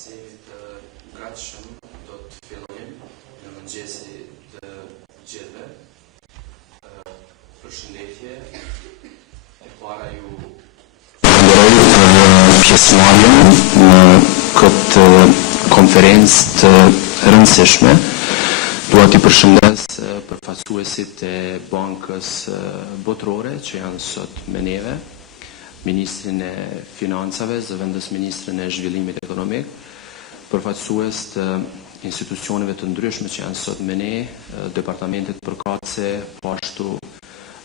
Jemi të gatshëm, do të fillojmë në mëngjesi të gjithëve. Përshëndetje, e para ju falenderoj pjesëmarrjen në këtë konferencë të rëndësishme. Dua t'i përshëndes përfaqësuesit e Bankës Botërore që janë sot me neve, Ministrin e Financave, zëvendës Ministrin e Zhvillimit Ekonomik, përfaqësues të institucioneve të ndryshme që janë sot me ne, departamentet përkatëse, po ashtu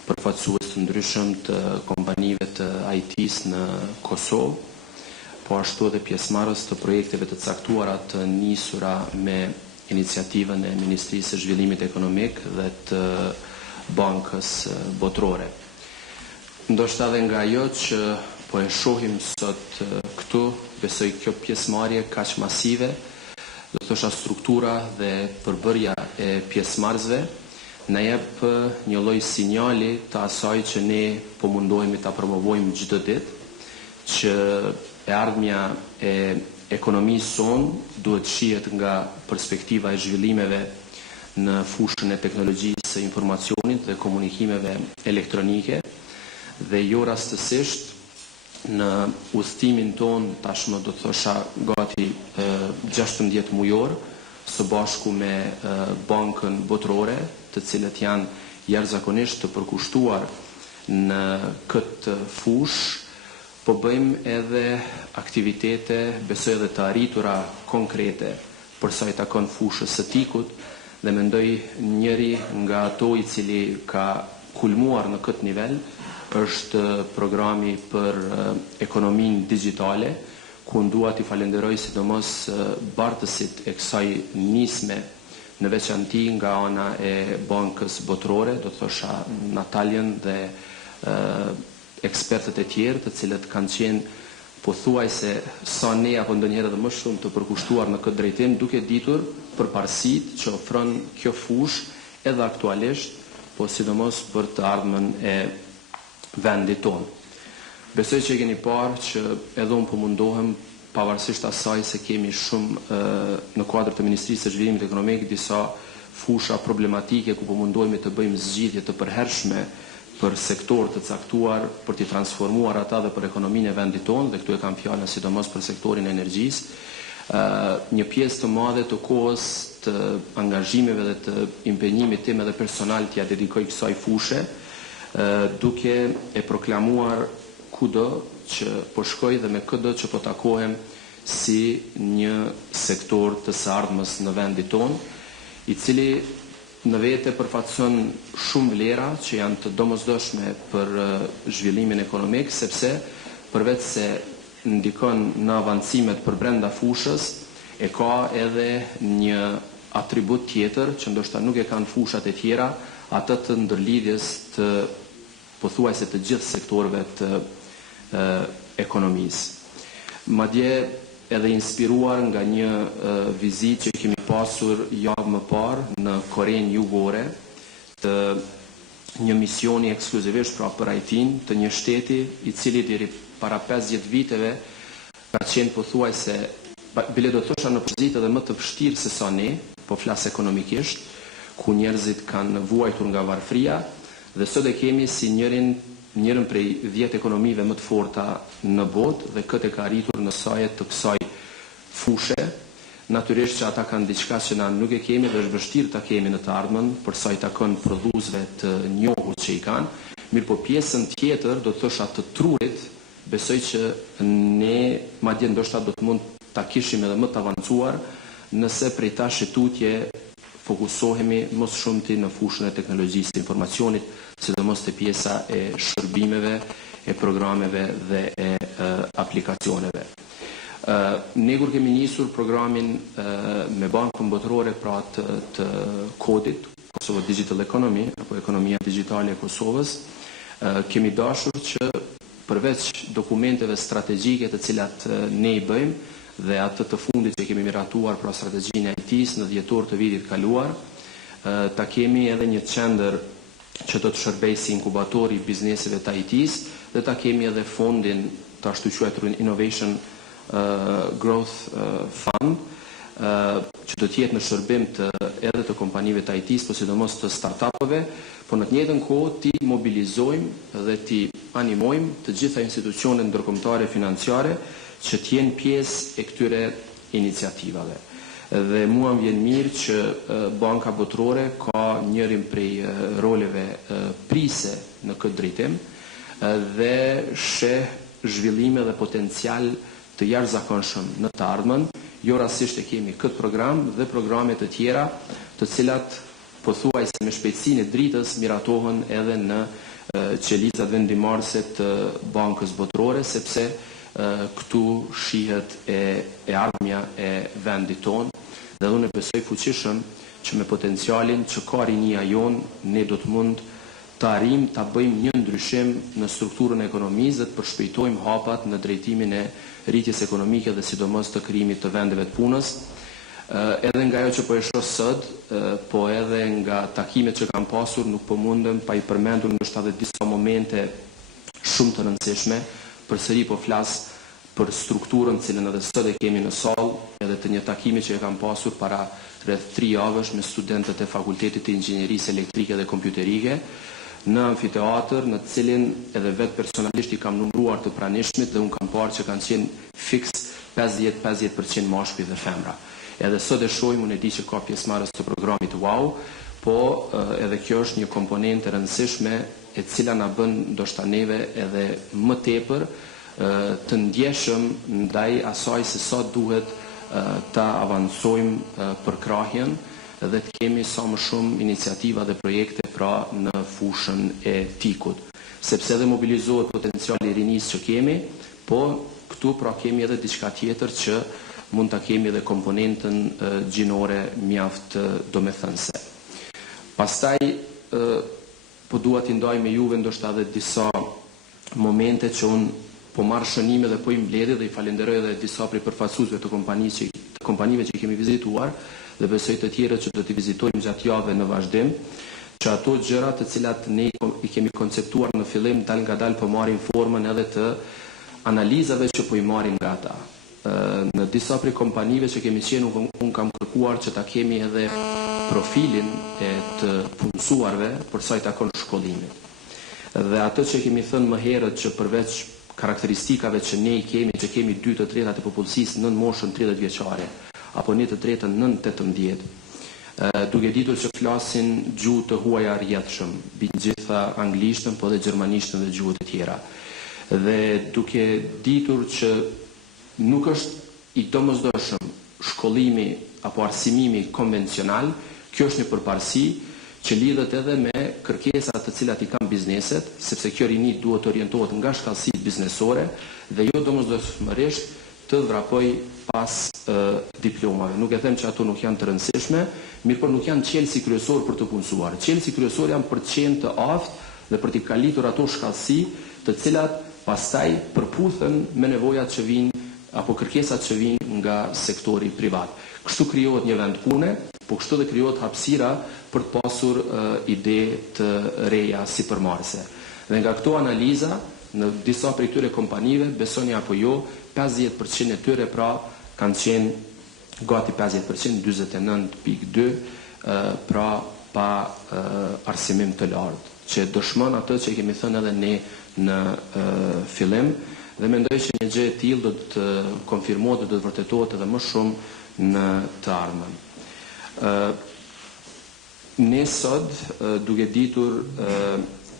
përfaqësues të ndryshëm të kompanive të IT-s në Kosovë, po ashtu edhe pjesëmarrës të projekteve të caktuara të nisura me iniciativën e Ministrisë së Zhvillimit Ekonomik dhe të Bankës Botërore. Ndoshta edhe nga ajo që po e shohim sot këtu, besoj kjo pjesëmarrje kaq masive, do thosha struktura dhe përbërja e pjesëmarrësve na jep një lloj sinjali të asaj që ne po mundohemi ta promovojmë çdo ditë, që e ardhmja e ekonomisë sonë duhet shihet nga perspektiva e zhvillimeve në fushën e teknologjisë së informacionit dhe komunikimeve elektronike, dhe jo rastësisht në udhëtimin ton tashmë do të thosha gati 16 mujor së bashku me Bankën Botërore, të cilët janë jashtëzakonisht të përkushtuar në këtë fushë, po bëjmë edhe aktivitete, besoj edhe të arritura konkrete për sa i takon fushës së tikut, dhe mendoj njëri nga ato i cili ka kulmuar në këtë nivel është programi për Ekonominë Digjitale, ku dua t'i falenderoj sidomos bartësit e kësaj nisme, në veçanti nga ana e Bankës Botërore, do të thosha Nataljen dhe ekspertët e tjerë, të cilët kanë qenë pothuajse sa ne apo ndonjëherë edhe më shumë të përkushtuar në këtë drejtim, duke ditur përparësitë që ofron kjo fushë edhe aktualisht, po sidomos për të ardhmen e vendit tonë. Besoj që e keni parë që edhe unë po mundohem, pavarësisht asaj se kemi shumë në kuadër të Ministrisë së Zhvillimit Ekonomik disa fusha problematike ku po mundohemi të bëjmë zgjidhje të përhershme për sektor të caktuar, për t'i transformuar ata dhe për ekonominë e vendit tonë, dhe këtu e kam fjalën sidomos për sektorin e energjisë. Një pjesë të madhe të kohës, të angazhimeve dhe të impenjimit tim edhe personal t'ia dedikoj kësaj fushë, duke e proklamuar kudo që po shkoj dhe me kudo që po takohem si një sektor të së ardhmës në vendit tonë, i cili në vete përfaqëson shumë vlera që janë të domosdoshme për zhvillimin ekonomik, sepse përveç se ndikon në avancimet për brenda fushës, e ka edhe një atribut tjetër që ndoshta nuk e kanë fushat e tjera, atë të ndërlidhjes të pothuajse të gjithë sektorëve të ekonomisë. Madje edhe inspiruar nga një vizitë që kemi pasur javë më parë në Korenë Jugore, të një misioni ekskluzivisht pra për IT-n të një shteti i cili deri para 50 viteve ka qenë pothuajse, bile do thosha në pozitë edhe më të vështirë se sa ne, po flas ekonomikisht, ku njerëzit kanë vuajtur nga varfria, dhe sot e kemi si njërin prej 10 ekonomive më të forta në botë, dhe këtë e ka arritur në sajet të kësaj fushë. Natyrisht që ata kanë diçka që na nuk e kemi dhe është vështirë ta kemi në të ardhmen, për sa i takon prodhuesve të njohur që i kanë. Mirë po pjesën tjetër, do të thosha të trurit, besoj që ne madje ndoshta do të mund ta kishim edhe më të avancuar nëse prej tash e tutje fokusohemi mos shumti në fushën e teknologjisë të informacionit, sidomos te pjesa e shërbimeve, e programeve dhe e aplikacioneve. Ne kur kemi nisur programin me Bankën Botërore pra të kodit, Kosova Digital Economy, apo Ekonomia Digjitale e Kosovës, kemi dashur që përveç dokumenteve strategjike të cilat ne i bëjmë, dhe atë të fundit që kemi miratuar pra strategjinë e IT-s në dhjetor të vitit kaluar, ta kemi edhe një qendër që do të shërbejë si inkubatori i bizneseve të IT-s, dhe ta kemi edhe fondin të ashtu quajtur Innovation Growth Fund, që do t'jetë në shërbim edhe të kompanive të IT-s, por sidomos të startupëve, por në të njëjtën kohë ti mobilizojmë dhe ti animojmë të gjitha institucionet ndërkombëtare financiare që t'jenë pjesë e këtyre iniciativave. Dhe mua më vjen mirë që Banka Botërore ka njërin prej roleve prise në këtë drejtim dhe sheh zhvillime dhe potencial të jashtëzakonshëm në të ardhmen. Jo rastisht e kemi këtë program dhe programe të tjera, të cilat pothuajse me shpejtësinë e dritës miratohen edhe në qelizat vendimmarrëse të Bankës Botërore, sepse këtu shihet e ardhmja e vendit tonë, dhe unë besoj fuqishëm që me potencialin që ka rinia jonë ne do të mund të arrijmë ta bëjmë një ndryshim në strukturën e ekonomisë dhe të përshpejtojmë hapat në drejtimin e rritjes ekonomike dhe sidomos të krijimit të vendeve të punës. Edhe nga ajo që po e shoh sot, po edhe nga takimet që kam pasur, nuk po mundem pa i përmendur ndoshta edhe disa momente shumë të rëndësishme. Përsëri po flas për strukturën cilën edhe sot e kemi në sallë, edhe të një takimi që e kam pasur para rreth 3 javësh me studentët e Fakultetit të Inxhinierisë Elektrike dhe Kompjuterike në amfiteatër, në cilin edhe vetë personalisht i kam numëruar të pranishmit dhe unë kam parë që kanë qenë fiks 50% mashkuj dhe femra. Edhe sot e shohim, unë e di që ka pjesëmarrës të programit wow, po edhe kjo është një komponentë e rëndësishme e cila na bën ndoshta neve edhe më tepër të ndjeshëm ndaj asaj se sa duhet ta avancojmë për krahjen dhe të kemi sa më shumë iniciativa dhe projekte pra në fushën e tikut. Sepse edhe mobilizohet potenciali i rinisë që kemi, po këtu pra kemi edhe diçka tjetër që mund ta kemi edhe komponentën gjinore mjaft domethënëse. Pastaj po dua t'i ndaj me juve ndoshta edhe disa momente që unë po marrë shënime dhe po i mbledh dhe i falenderoj edhe disa prej përfaqësuesve të kompanive që kemi vizituar dhe besoj të tjerët që do t'i vizitojmë gjatë javëve në vazhdim, që ato gjëra të cilat ne i kemi konceptuar në fillim dal nga dal po marrin formën edhe të analizave që po i marrim nga ata. Në disa prej kompanive që kemi qenë, unë kam kërkuar që ta kemi edhe profilin e të punësuarve për sa i takon shkollimit. Dhe atë që kemi thënë më herët që përveç karakteristikave që ne i kemi, që kemi 2/3 të popullsisë nën moshën 30 vjeçare, apo 1/3 nën 18, duke ditur që flasin gjuhë të huaja rrjedhshëm, gjitha anglishtën, po dhe gjermanishtën dhe gjuhët e tjera. Dhe duke ditur që nuk është i domosdoshëm shkollimi apo arsimimi konvencional, kjo është një përparësi që lidhet edhe me kërkesat të cilat i kanë bizneset, sepse kjo rini duhet të orientohet nga shkallësitë biznesore dhe jo domosdoshmërisht të vrapoj pas diplomave. Nuk e them që ato nuk janë të rëndësishme, mirë por nuk janë qelësi kryesor për të punësuar. Qelësi kryesor janë për të qenë të aftë dhe për t'i kalitur ato shkallësi të cilat pastaj përputhen me nevojat që vijnë apo kërkesat që vijnë nga sektori privat. Kështu krijohet një vend pune, po kështu dhe krijohet hapësira për të pasur ide të reja sipërmarrëse. Dhe nga këto analiza, në disa prej këtyre kompanive, besoni apo jo, 50% e tyre pra kanë qenë gati 50%, 49.2, pra pa arsimim të lartë, që dëshmon atë që kemi thënë edhe ne në fillim, dhe mendoj që një gjë e tillë do të konfirmohet dhe do të vërtetohet edhe më shumë në të ardhmen. Ne sot, duke ditur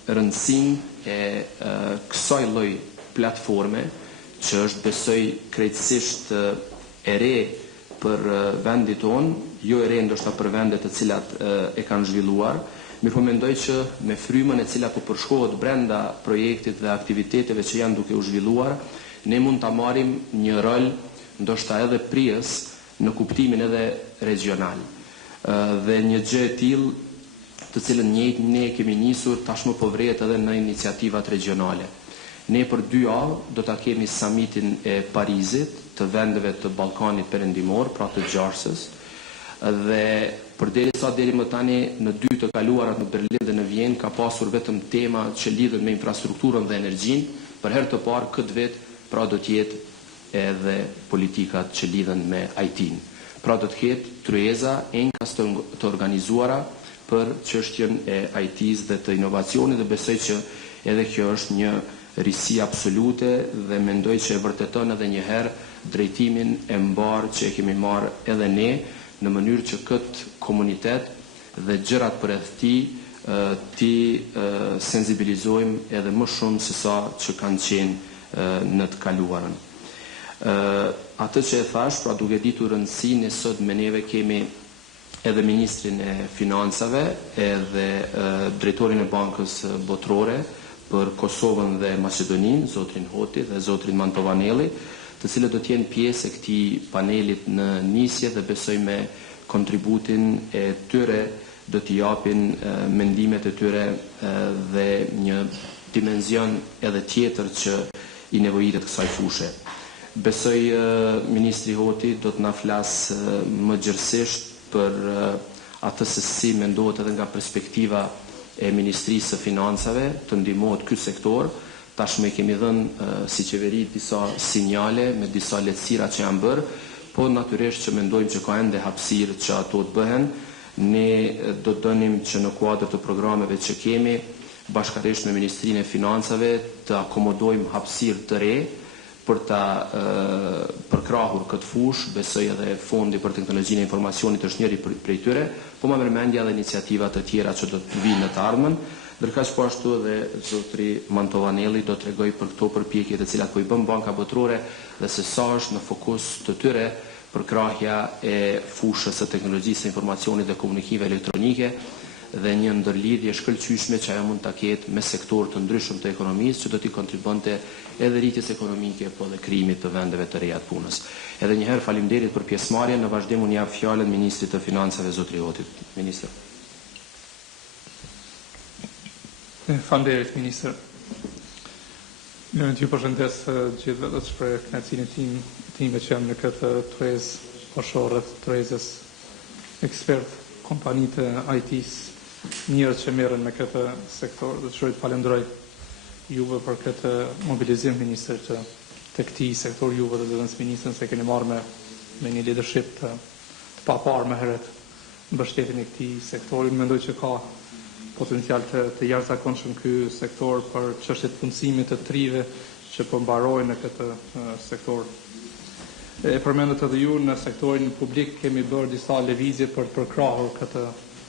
rëndësinë e kësaj lloj platforme, që është besoj krejtësisht e re për vendit tonë, jo e re ndoshta për vendet të cilat e kanë zhvilluar, mirë po mendoj që me frymën e cila po përshkohet brenda projektit dhe aktiviteteve që janë duke u zhvilluar, ne mund ta marrim një rol ndoshta edhe prijes në kuptimin edhe regional. Dhe një gjë e tillë të cilën ne kemi nisur tashmë po vret edhe në iniciativat regionale. Ne për 2 javë do ta kemi summitin e Parizit të vendeve të Ballkanit Perëndimor, pra të Gjarsës, dhe përderisa deri më tani në 2 të kaluarat në Berlin dhe në Vjenë ka pasur vetëm tema që lidhen me infrastrukturën dhe energjinë, për herë të parë këtë vit pra do të jetë edhe politikat që lidhen me IT-n. Pra do të ketë tryeza enkas të organizuara për çështjen e IT-s dhe të inovacionit, dhe besoj që edhe kjo është një risi absolute dhe mendoj që e vërteton edhe një herë drejtimin e mbar që e kemi marrë edhe ne, në mënyrë që këtë komunitet dhe gjërat përreth ti sensibilizojmë edhe më shumë se sa që kanë qenë në të kaluarën. Atë që e thash, pra duke ditur rëndësinë, sot me neve kemi edhe Ministrin e Financave, edhe Drejtorin e Bankës Botërore për Kosovën dhe Maqedoninë, zotrin Hoti dhe zotrin Mantovanelli, të cilët do të jenë pjesë e këtij panelit në nisje, dhe besoj me kontributin e tyre do t'i japin mendimet e tyre dhe një dimension edhe tjetër që i nevojitet kësaj fushë. Besoj Ministri Hoti do të na flasë më gjërësisht për atë se si mendohet edhe nga perspektiva e Ministrisë së Financave të ndihmohet ky sektor. Tashmë kemi dhënë si qeveri disa sinjale me disa lehtësira që janë bërë, po natyrisht që mendojmë që ka ende hapësirë që ato të bëhen. Ne do të dënim që në kuadër të programeve që kemi, bashkërisht me Ministrinë e Financave, të akomodojmë hapësirë të re për ta përkrahur këtë fushë. Besoj edhe Fondi për Teknologjinë e Informacionit është njëri prej tyre, po më përmendja edhe iniciativa të tjera që do të vinë në të ardhmen. Ndërkaq po ashtu edhe zotri Mantovanelli do të tregoj për këto përpjekje të cilat po i bën Banka Botërore dhe se sa është në fokus të tyre përkrahja e fushës së teknologjisë së informacionit dhe komunikimeve elektronike dhe një ndërlidhje shkëlqyeshme që ajo mund ta ketë me sektor të ndryshëm të ekonomisë që do t'i kontribonte edhe rritjes ekonomike, po dhe krijimit të vendeve të reja të punës. Edhe një herë faleminderit për pjesëmarrjen. Në vazhdim unë jap fjalën Ministrit të Financave, zotri Hotit. Ministër. Faleminderit, Ministër. Në ty përshëndes gjithëve dhe të shpreh kënaqësinë time që jam në këtë tërezë poshore, tërezës ekspert kompanitë IT-s, njërë që merren me këtë sektor, dhe të shojtë falenderoj juve për këtë mobilizim, Ministër, të këtij sektor, juve dhe zëvendës Ministrën, se keni marrë me një leadership të paparë më herët mbështetjen e këtij sektori. Mendoj që ka potencial të jashtëzakonshëm ky sektor për çështjet e punësimit të trive që po mbarojnë në këtë sektor. E përmendët edhe ju, në sektorin publik kemi bërë disa lëvizje për të përkrahur këtë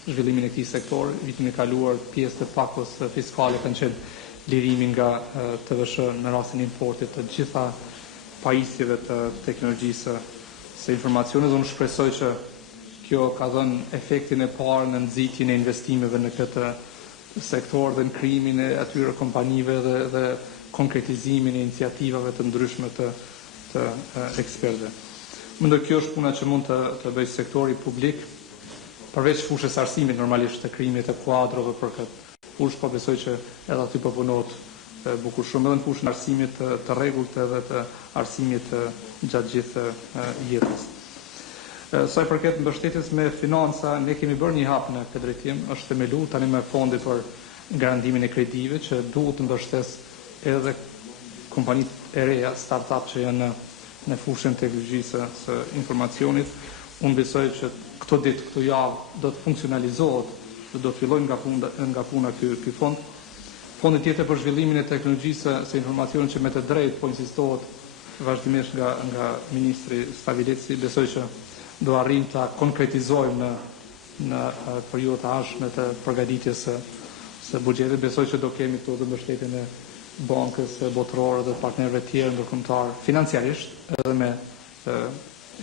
zhvillimin e këtij sektori. Vitin e kaluar pjesë të pakos fiskale kanë qenë lirimi nga TVSH në rastin e importit të gjitha pajisjeve të teknologjisë së informacionit, dhe unë shpresoj që kjo ka dhënë efektin e parë në nxitjen e investimeve në këtë sektor dhe në krijimin e atyre kompanive dhe konkretizimin e iniciativave të ndryshme të ekspertëve. Mendoj kjo është puna që mund të bëjë sektori publik, përveç fushës arsimit normalisht të krijimit të kuadrove për këtë fushë, po besoj që edhe aty po punohet bukur shumë, edhe në fushën arsimit të rregullt edhe të arsimit gjatë gjithë jetës. Sa i përket mbështetjes me financa, ne kemi bërë një hap në këtë drejtim, është themeluar tani me fondi për garantimin e kredive që duhet të mbështes edhe kompanitë e reja, start-up që janë në fushën e teknologjisë së informacionit. Unë besoj që këto ditë, këto javë do të funksionalizohet dhe do të fillojë nga puna ky fond. Fondi tjetër për zhvillimin e teknologjisë së informacionit që me të drejtë po insistohet vazhdimisht nga Ministri Stavileci, besoj që do arrim ta konkretizojmë në periudhën e ardhshme të përgatitjes së buxhetit. Besoj që do kemi këtu dhe mbështetjen e Bankës Botërore dhe partnerëve tjerë ndërkombëtar financiarisht edhe me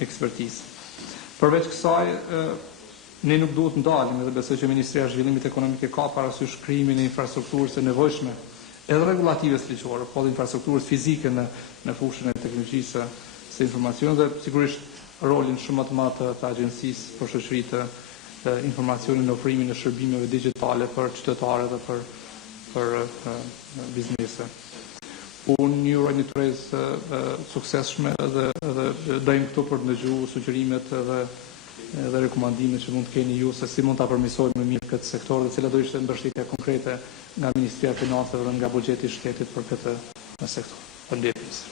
ekspertizë. Përveç kësaj, ne nuk duhet ndalim, edhe besoj që Ministria e Zhvillimit Ekonomik ka parasysh krijimin e infrastrukturës së nevojshme, edhe regulative ligjore, po dhe infrastrukturës fizike në fushën e teknologjisë së informacionit, dhe sigurisht rolin shumë të madh të agjencisë për shoqëritë të informacionit në ofrimin e shërbimeve digjitale për qytetarët dhe për biznese. Unë një uroj një tërezë suksesshme dhe dojmë këtu për të ndëgjuar sugjerimet dhe rekomandimet që mund të keni ju se si mund ta përmirësojmë më mirë këtë sektor dhe cila do ishte mbështetja konkrete nga Ministria e Financave dhe nga buxheti i shtetit për këtë sektor. Faleminderit.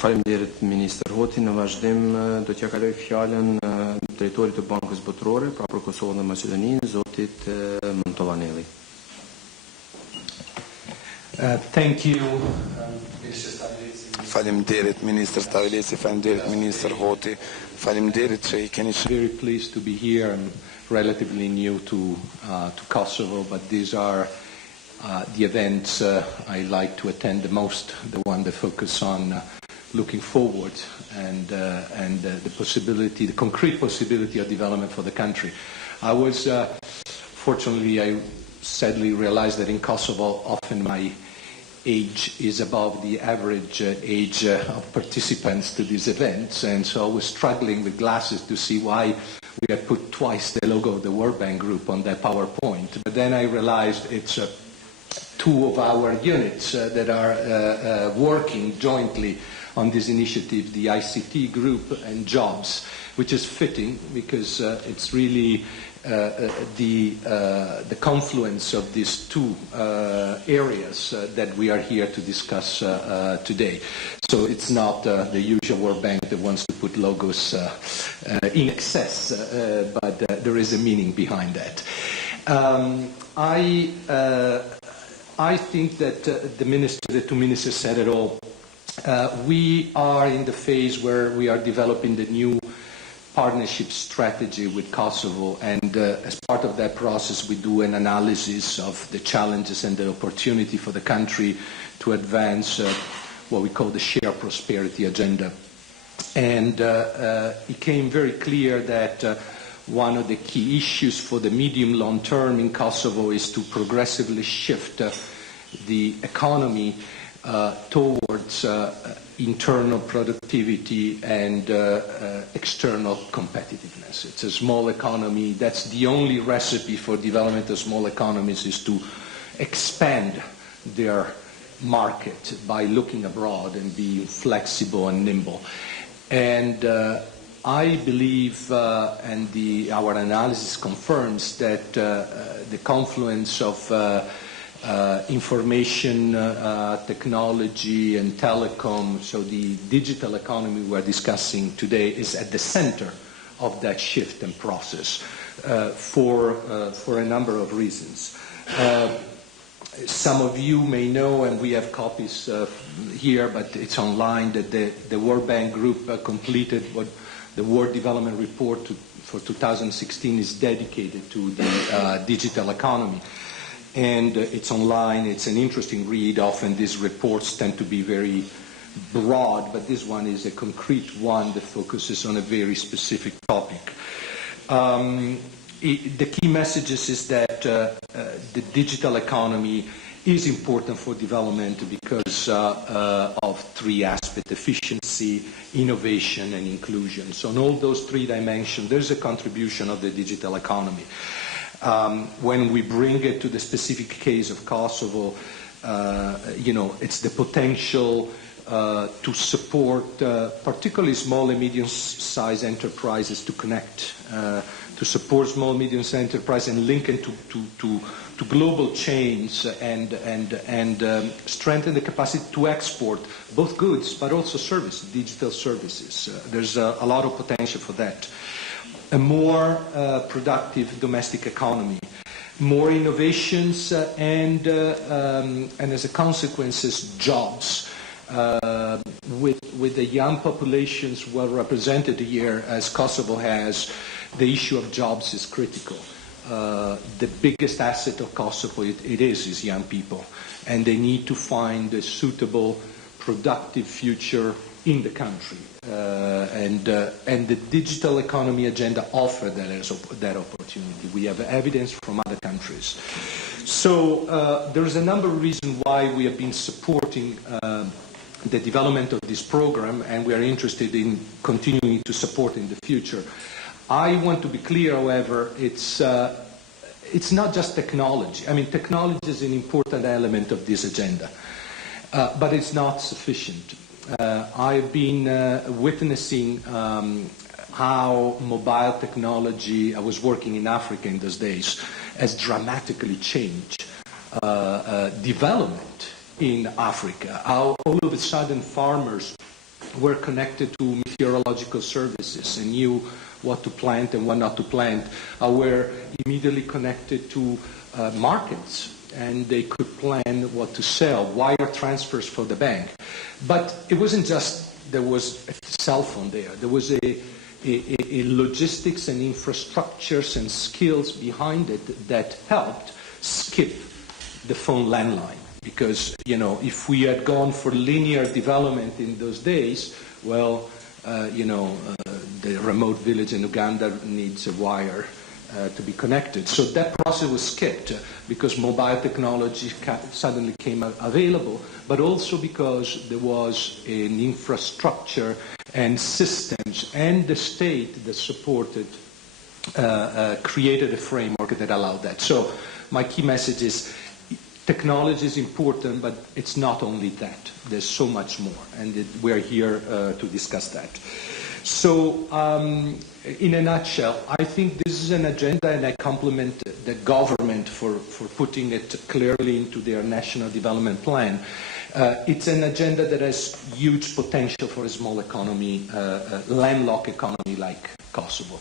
Faleminderit Ministër Hoti. Në vazhdim do t'ja kaloj fjalën drejtorit të Bankës Botërore pra për Kosovën dhe Maqedoninë, zotit Mantovanelli. Thank you, Mr. Stavleci. Faleminderit Ministër Stavleci, faleminderit Ministër Hoti, faleminderit që I keni Very pleased to be here. I'm relatively new to Kosovo, but these are the events I like to attend the most, the one that focus on looking forward and the possibility, the concrete possibility of development for the country. I was, fortunately, I sadly realized that in Kosovo often my age is above the average age of participants to these events, and so I was struggling with glasses to see why we had put twice the logo of the World Bank Group on that PowerPoint. But then I realized it's two of our units that are working jointly on this initiative, the ICT group and jobs, which is fitting because it's really the confluence of these two areas that we are here to discuss today. So it's not the usual World Bank that wants to put logos in excess, but there is a meaning behind that. I think that the two ministers said it all. We are in the phase where we are developing the new partnership strategy with Kosovo, and as part of that process we do an analysis of the challenges and the opportunity for the country to advance what we call the shared prosperity agenda. And it became very clear that one of the key issues for the medium-long term in Kosovo is to progressively shift the economy towards internal productivity and external competitiveness. It's a small economy. That's the only recipe for development of small economies, is to expand their market by looking abroad and being flexible and nimble. And I believe, and our analysis confirms, that the confluence of information technology and telecom, so the digital economy we're discussing today, is at the center of that shift and process for a number of reasons. Some of you may know, and we have copies here, but it's online, that the World Bank Group completed what the World Development Report for 2016 is dedicated to the digital economy. And it's online. It's an interesting read. Often these reports tend to be very broad, but this one is a concrete one that focuses on a very specific topic. The key messages is that the digital economy is important for development because of three aspects: efficiency, innovation, and inclusion. So on all those three dimensions, there's a contribution of the digital economy. When we bring it to the specific case of Kosovo, it's the potential to support particularly small and medium-sized enterprises to connect, to support small and medium-sized enterprises and link it to global chains and strengthen the capacity to export both goods but also services, digital services. There's a lot of potential for that. A more productive domestic economy, more innovations, and as a consequence, jobs. With the young populations well represented here, as Kosovo has, the issue of jobs is critical. The biggest asset of Kosovo it is young people, and they need to find a suitable, productive future in the country. And the digital economy agenda offers that opportunity. We have evidence from other countries. So there is a number of reasons why we have been supporting the development of this program, and we are interested in continuing to support in the future. I want to be clear, however, it's not just technology. I mean, technology is an important element of this agenda, but it's not sufficient. I've been witnessing how mobile technology, I was working in Africa in those days, has dramatically changed development in Africa. How all of a sudden farmers were connected to meteorological services and knew what to plant and what not to plant, were immediately connected to markets, and they could plan what to sell, wire transfers for the bank. But it wasn't just there was a cell phone there. There was a logistics and infrastructures and skills behind it that helped skip the phone landline. Because, if we had gone for linear development in those days, well, the remote village in Uganda needs a wire to be connected. So that process was skipped because mobile technology suddenly came available, but also because there was an infrastructure and systems and the state that supported, created a framework that allowed that. So my key message is technology is important, but it's not only that. There's so much more, and we're here to discuss that. So, in a nutshell, I think this is an agenda, and I compliment the government for putting it clearly into their national development plan. It's an agenda that has huge potential for a small economy, landlocked economy like Kosovo.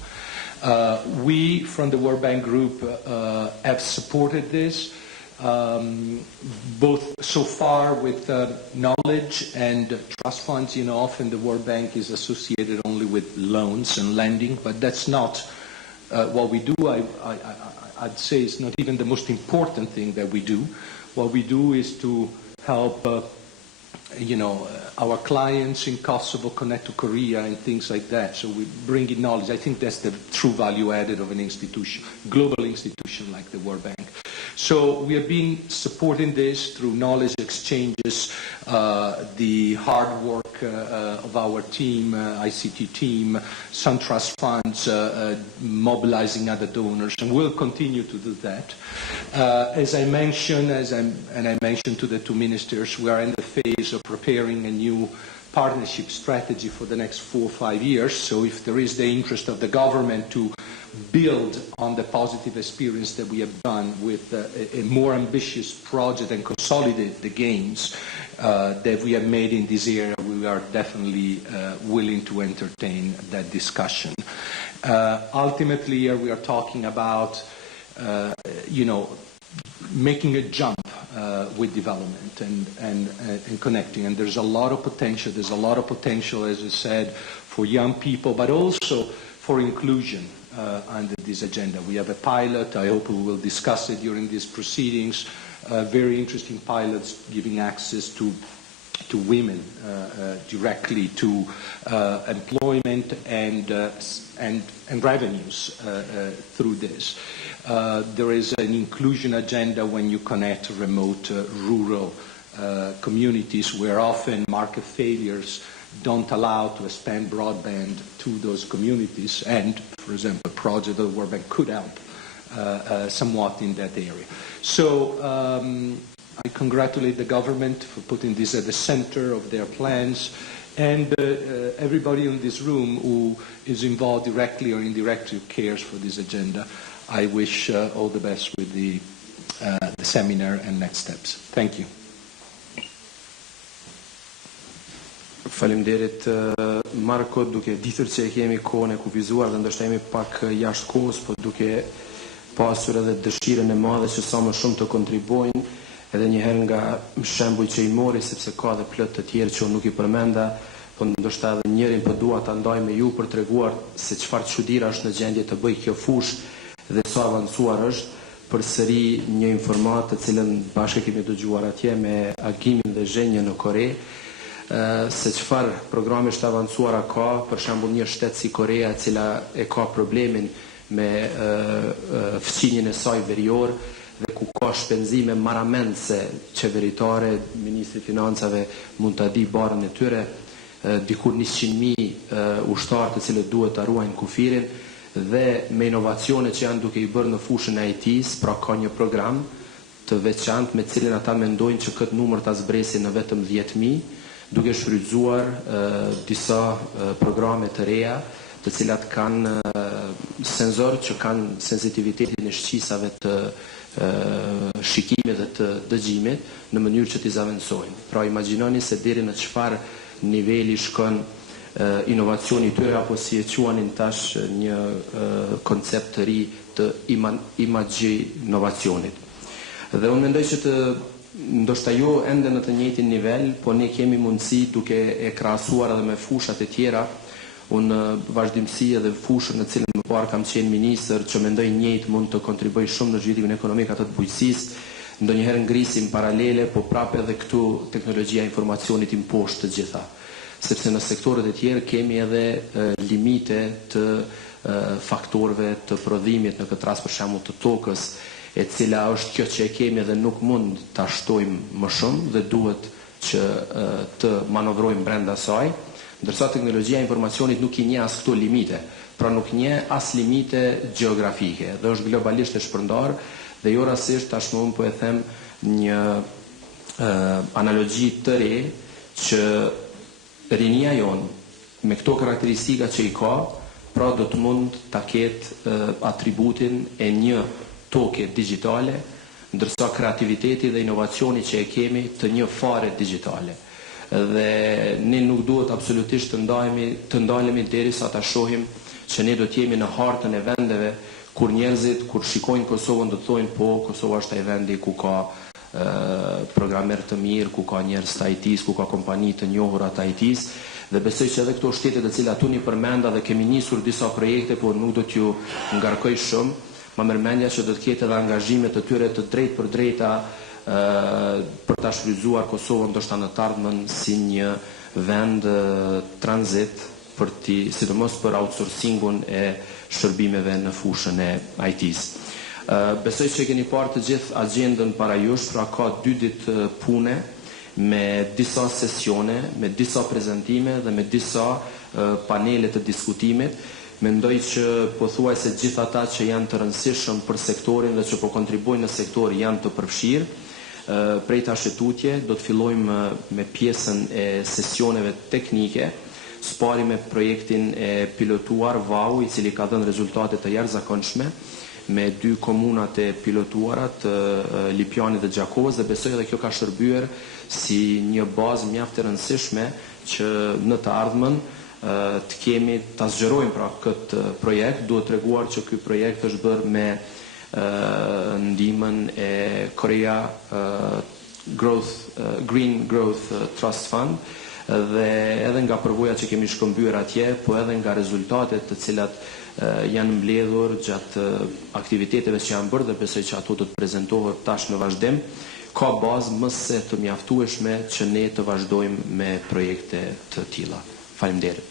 We, from the World Bank Group, have supported this. Both so far with knowledge and trust funds. Often the World Bank is associated only with loans and lending, but that's not what we do. I'd say it's not even the most important thing that we do. What we do is to help our clients in Kosovo connect to Korea and things like that. So we bring in knowledge. I think that's the true value added of an institution, global institution like the World Bank. So we have been supporting this through knowledge exchanges, the hard work of our team, ICT team, some trust funds, mobilizing other donors, and we'll continue to do that. As I mentioned, and I mentioned to the two ministers, we are in the phase of preparing a new partnership strategy for the next 4 or 5 years. So if there is the interest of the government to build on the positive experience that we have done with a more ambitious project and consolidate the gains that we have made in this area, we are definitely willing to entertain that discussion. Ultimately, here we are talking about, making a jump with development and connecting. And there's a lot of potential. There's a lot of potential, as I said, for young people, but also for inclusion under this agenda. We have a pilot. I hope we will discuss it during these proceedings. Very interesting pilots giving access to women directly to employment and revenues through this. There is an inclusion agenda when you connect remote rural communities where often market failures don't allow to expand broadband to those communities, and, for example, a project that the World Bank could help somewhat in that area. So I congratulate the government for putting this at the center of their plans, and everybody in this room who is involved directly or indirectly cares for this agenda. I wish all the best with the seminar and next steps. Thank you. Faleminderit Marko, duke ditur që e kemi kohën e kufizuar dhe ndoshta jemi pak jashtë kohës, po duke pasur edhe dëshirën e madhe që sa më shumë të kontribuojnë, edhe një herë nga shembuj që i mori, sepse ka dhe plot të tjerë që unë nuk i përmenda, po ndoshta edhe njërin po dua ta ndaj me ju për treguar se çfarë çuditëra është në gjendje të bëj kjo fushë dhe sa avancuar është. Përsëri një informatë të cilën bashkë kemi dëgjuar atje me agimin dhe zhenjën në Kore, se çfarë programe të avancuara ka, për shembull një shtet si Korea, e cila e ka problemin me fëqinjen e saj verior dhe ku ka shpenzime maramendse qeveritare, Ministri Financave mund ta di barën e tyre, dikur 100.000 ushtarë të cilët duhet ta ruajnë kufirin, dhe me inovacione që janë duke i bërë në fushën e IT-s, pra ka një program të veçantë me cilin ata mendojnë që këtë numër ta zbresin në vetëm 10.000, duke shfrytzuar disa programe të reja, të cilat kanë senzor që kanë sensitivitetin e shqisave të shikimit dhe të dëgjimit në mënyrë që t'i zavendësojnë. Pra imagjinoni se deri në çfarë niveli shkon inovacioni tyre, apo si e quanin tash një koncept të ri të imagjinovacionit. Dhe unë mendoj që ndoshta jo ende në të njëjtin nivel, po ne kemi mundësi duke e krahasuar edhe me fushat e tjera. Unë vazhdimsi edhe fushën në cilën më parë kam qenë ministër, që mendoj njëjtë mund të kontribuoj shumë në zhvillimin ekonomik atë të bujqësisë. Ndonjëherë ngrisim paralele, po prapë edhe këtu teknologjia e informacionit imposhtë të gjitha. Sepse në sektorët e tjerë kemi edhe limite të faktorëve të prodhimit, në këtë rast për shembull të tokës, e cila është kjo që e kemi dhe nuk mund ta shtojmë më shumë dhe duhet që të manovrojmë brenda saj, ndërsa teknologjia e informacionit nuk i njeh as këto limite, pra nuk njeh as limite gjeografike dhe është globalisht e shpërndar. Dhe jo rastësisht tashmë unë po e them një analogji të re që rinia jonë me këto karakteristika që i ka, pra do të mund ta ketë atributin e një toke digjitale, ndërsa kreativiteti dhe inovacioni që e kemi të një fare digjitale. Dhe ne nuk duhet absolutisht të ndalemi derisa ta shohim që ne do të jemi në hartën e vendeve kur njerëzit, kur shikojnë Kosovën, do të thojnë po, Kosova është ai vendi ku ka programer të mirë, ku ka njerëz të IT-s, ku ka kompani të njohura të IT-s, dhe besoj që edhe këto shtete të cilat unë i përmenda dhe kemi nisur disa projekte, por nuk do t'ju ngarkoj shumë, ma mërmendja që do të ketë edhe angazhimet të tyre të drejt për drejta për ta shfrytzuar Kosovën ndoshta në të ardhmen si një vend tranzit për sidomos për outsourcingun e shërbimeve në fushën e IT-s. Besoj që keni parë të gjithë agjendën para jush, pra ka 2 ditë pune me disa sesione, me disa prezantime dhe me disa panele të diskutimit. Mendoj që pothuajse gjithë ata që janë të rëndësishëm për sektorin dhe që po kontribuojnë në sektor janë të përfshirë. Prej tash tutje do të fillojmë me pjesën e sesioneve teknike, spari me projektin e pilotuar VAU, i cili ka dhënë rezultate të jashtëzakonshme me 2 komunat e pilotuara të Lipjanit dhe Gjakovës, dhe besoj edhe kjo ka shërbyer si një bazë mjaft e rëndësishme që në të ardhmen të kemi, ta zgjerojmë pra këtë projekt. Duhet treguar që ky projekt është bërë me ndihmën e Korea Green Growth Trust Fund, dhe edhe nga përvoja që kemi shkëmbyer atje, po edhe nga rezultatet të cilat janë mbledhur gjatë aktiviteteve që janë bërë, dhe besoj që ato do të prezantohet tash në vazhdim, ka bazë më se të mjaftueshme që ne të vazhdojmë me projekte të tilla. Faleminderit.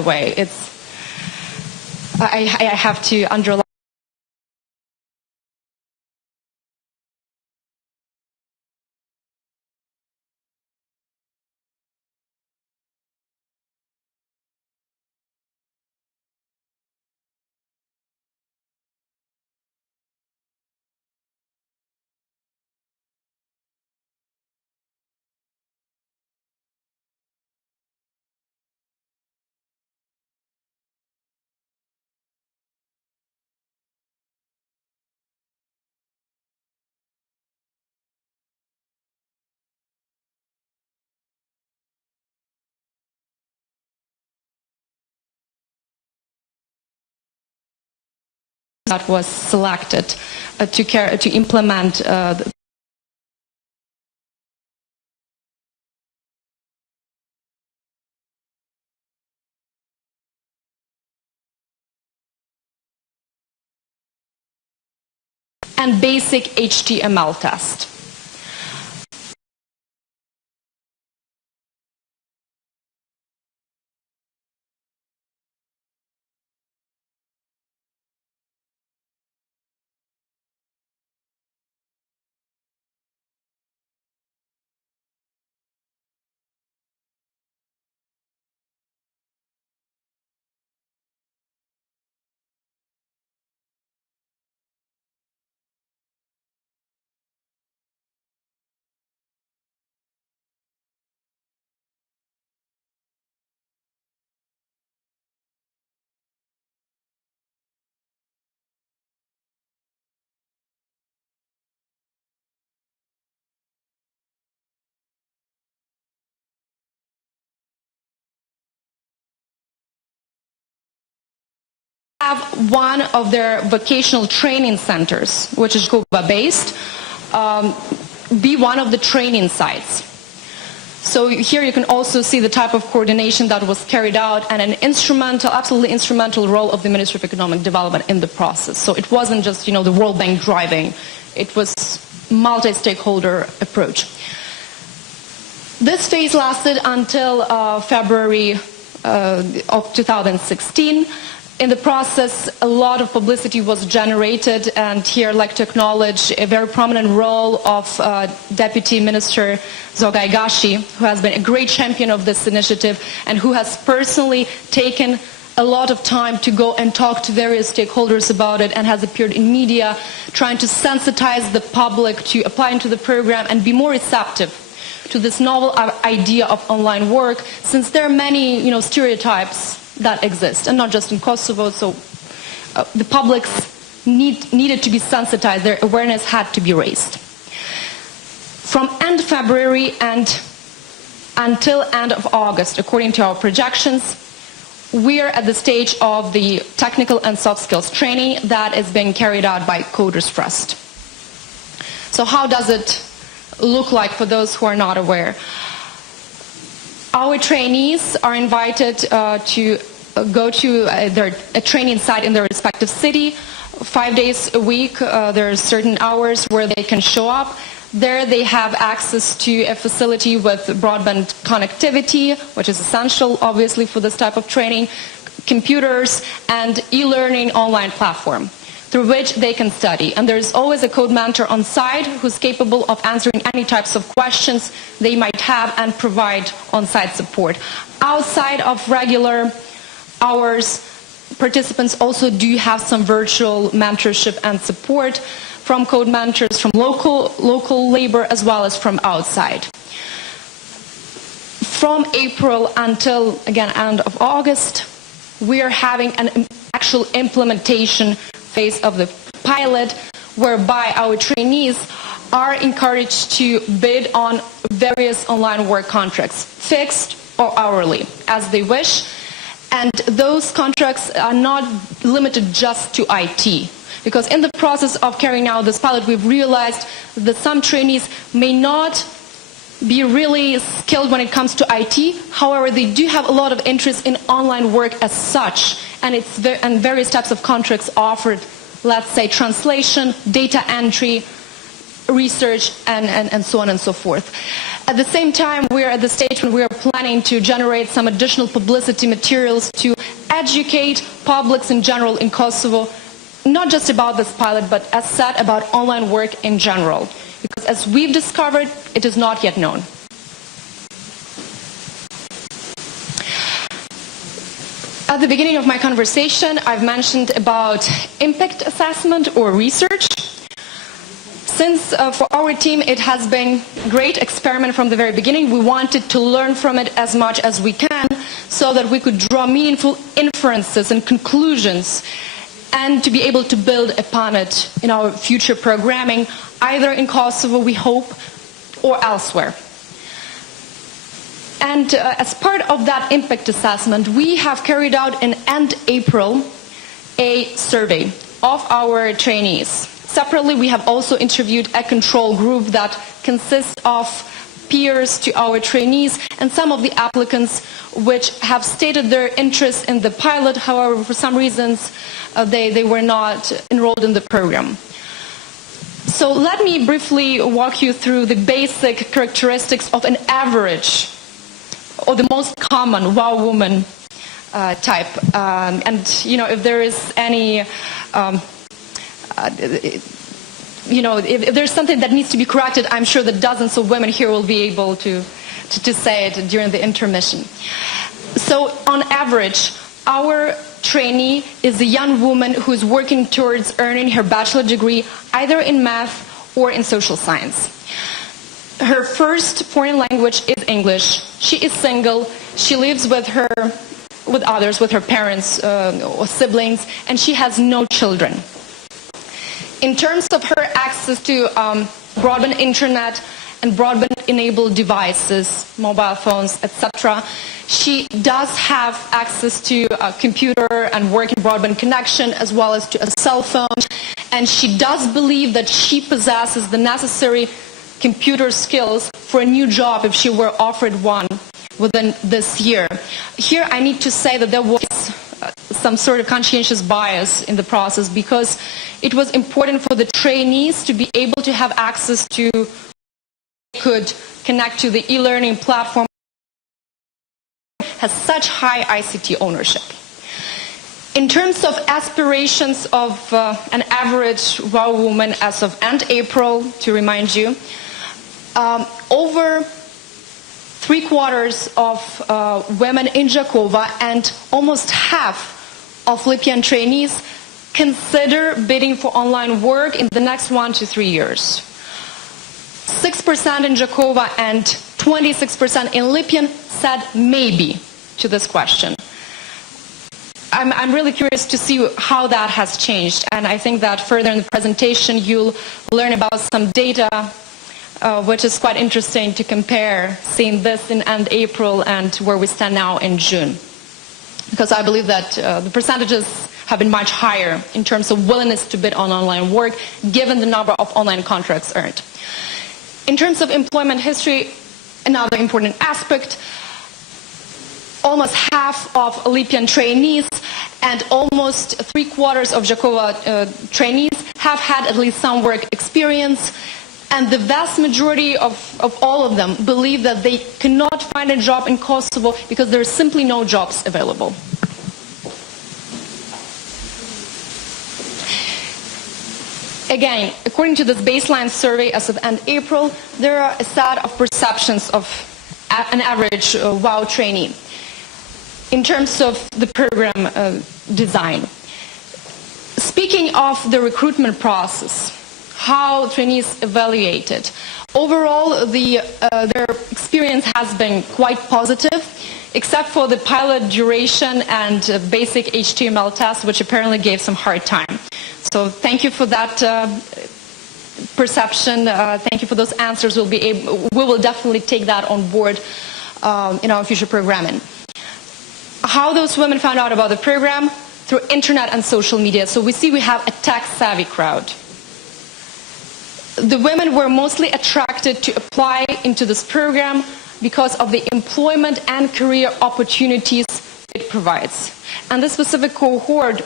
way. I have to underline. That was selected to implement and basic HTML test. Have one of their vocational training centers, which is Kosova based, be one of the training sites. So here you can also see the type of coordination that was carried out and an instrumental, absolutely instrumental role of the Ministry of Economic Development in the process. So it wasn't just, the World Bank driving, it was multi-stakeholder approach. This phase lasted until February of 2016. In the process, a lot of publicity was generated, and here I'd like to acknowledge a very prominent role of Deputy Minister Zoga Igashi, who has been a great champion of this initiative and who has personally taken a lot of time to go and talk to various stakeholders about it and has appeared in media trying to sensitize the public to apply into the program and be more receptive to this novel idea of online work, since there are many stereotypes that exist, and not just in Kosovo, so the public needed to be sensitized, their awareness had to be raised. From end February and until end of August, according to our projections, we are at the stage of the technical and soft skills training that is being carried out by Coders Trust. So how does it look like for those who are not aware? Our trainees are invited to go to a training site in their respective city. 5 days a week, there are certain hours where they can show up. There they have access to a facility with broadband connectivity, which is essential, obviously, for this type of training, computers, and e-learning online platform through which they can study. And there's always a code mentor on site who's capable of answering any types of questions they might have and provide on-site support. Outside of regular hours, participants also do have some virtual mentorship and support from code mentors, from local labor, as well as from outside. From April until, again, end of August, we are having an actual implementation phase of the pilot, whereby our trainees are encouraged to bid on various online work contracts, fixed or hourly, as they wish. And those contracts are not limited just to IT. Because in the process of carrying out this pilot, we've realized that some trainees may not be really skilled when it comes to IT. However, they do have a lot of interest in online work as such, and various types of contracts offered, let's say translation, data entry, research, and so on and so forth. At the same time, we are at the stage when we are planning to generate some additional publicity materials to educate publics in general in Kosovo, not just about this pilot, but as said, about online work in general. Because as we've discovered, it is not yet known. At the beginning of my conversation, I've mentioned about impact assessment or research. Since for our team it has been a great experiment from the very beginning, we wanted to learn from it as much as we can so that we could draw meaningful inferences and conclusions and to be able to build upon it in our future programming, either in Kosovo, we hope, or elsewhere. And as part of that impact assessment, we have carried out in end April a survey of our trainees. Separately, we have also interviewed a control group that consists of peers to our trainees and some of the applicants which have stated their interest in the pilot. However, for some reasons, they were not enrolled in the program. So let me briefly walk you through the basic characteristics of an average or the most common WOW woman type. And, you know, if there is any if there's something that needs to be corrected, I'm sure that dozens of women here will be able to say it during the intermission. So on average, our trainee is a young woman who is working towards earning her bachelor degree either in math or in social science. Her first foreign language is English. She is single. She lives with others, with her parents or siblings, and she has no children. In terms of her access to broadband internet and broadband-enabled devices, mobile phones, etc., she does have access to a computer and working broadband connection as well as to a cell phone, and she does believe that she possesses the necessary computer skills for a new job if she were offered one within this year. Here I need to say that there was some sort of conscientious bias in the process because it was important for the trainees to be able to have access to, could connect to the e-learning platform, has such high ICT ownership. In terms of aspirations of an average WOW woman as of end April, to remind you, over 3/4 of women in Jakova and almost half of Libyan trainees consider bidding for online work in the next 1 to 3 years. 6% in Jakova and 26% in Libyan said maybe to this question. I'm really curious to see how that has changed, and I think that further in the presentation you'll learn about some data which is quite interesting to compare, seeing this in end April and where we stand now in June. Because I believe that the percentages have been much higher in terms of willingness to bid on online work, given the number of online contracts earned. In terms of employment history, another important aspect, almost half of Libyan trainees and almost 3/4 of Jakova trainees have had at least some work experience. And the vast majority of all of them believe that they cannot find a job in Kosovo because there are simply no jobs available. Again, according to this baseline survey as of end April, there are a set of perceptions of an average WOW trainee in terms of the program design. Speaking of the recruitment process, how trainees evaluated. Overall, their experience has been quite positive, except for the pilot duration and basic HTML test, which apparently gave some hard time. So thank you for that perception. Thank you for those answers. We will definitely take that on board in our future programming. How those women found out about the program? Through internet and social media. So we see we have a tech-savvy crowd. The women were mostly attracted to apply into this program because of the employment and career opportunities it rate provides. And this specific cohort,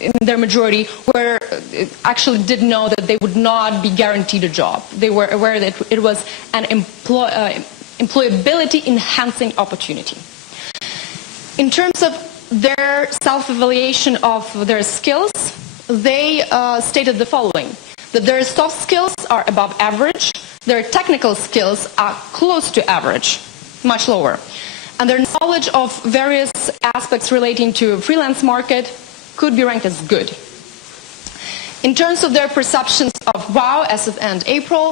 in their majority, actually did know that they would not be guaranteed a job. They were aware that it was an employability enhancing opportunity. In terms of their self-evaluation of their skills, they stated the following: that their soft skills are above average, their technical skills are close to average, much lower, and their knowledge of various aspects relating to freelance market could be ranked as good. In terms of their perceptions of WOW as of end April,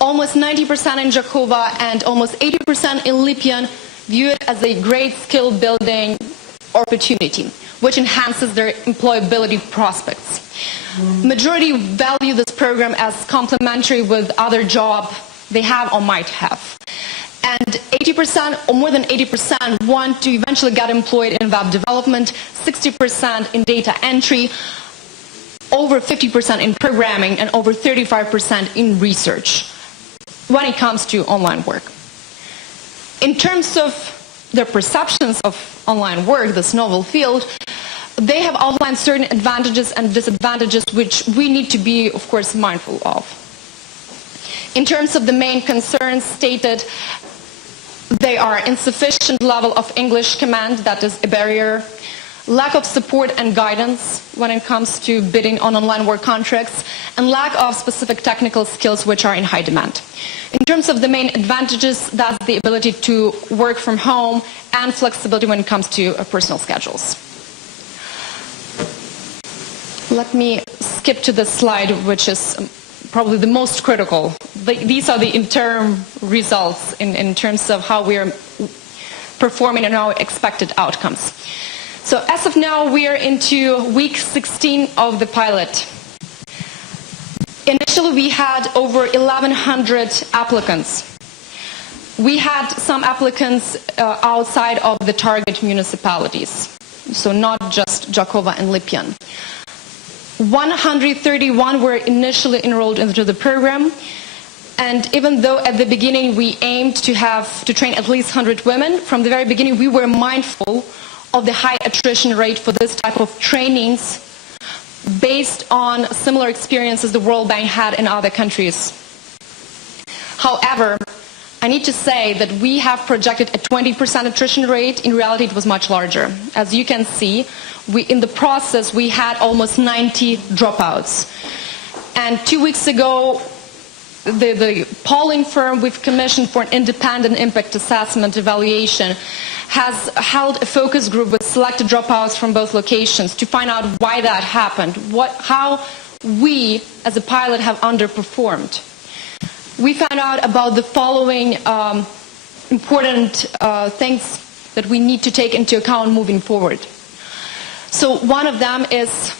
almost 90% in Jakova and almost 80% in Lipian view it as a great skill building opportunity, which enhances their employability prospects. Majority value this program as complementary with other jobs they have or might have. And 80% or more than 80% want to eventually get employed in web development, 60% in data entry, over 50% in programming, and over 35% in research when it comes to online work. In terms of their perceptions of online work, this novel field, they have outlined certain advantages and disadvantages which we need to be, of course, mindful of. In terms of the main concerns stated, they are insufficient level of English command, that is a barrier, lack of support and guidance when it comes to bidding on online work contracts, and lack of specific technical skills which are in high demand. In terms of the main advantages, that's the ability to work from home and flexibility when it comes to personal schedules. Let me skip to this slide, which is probably the most critical. These are the interim results in terms of how we are performing and our expected outcomes. So as of now, we are into week 16 of the pilot. Initially, we had over 1,100 applicants. We had some applicants outside of the target municipalities, so not just Jakova and Lipian. 131 were initially enrolled into the program, and even though at the beginning we aimed to train at least 100 women, from the very beginning we were mindful of the high attrition rate for this type of trainings based on similar experiences the World Bank had in other countries. However, I need to say that we have projected a 20% attrition rate. In reality, it was much larger. As you can see, in the process, we had almost 90 dropouts. And 2 weeks ago, the polling firm we've commissioned for an independent impact assessment evaluation has held a focus group with selected dropouts from both locations to find out why that happened, how we as a pilot have underperformed. We found out about the following important things that we need to take into account moving forward. So one of them is,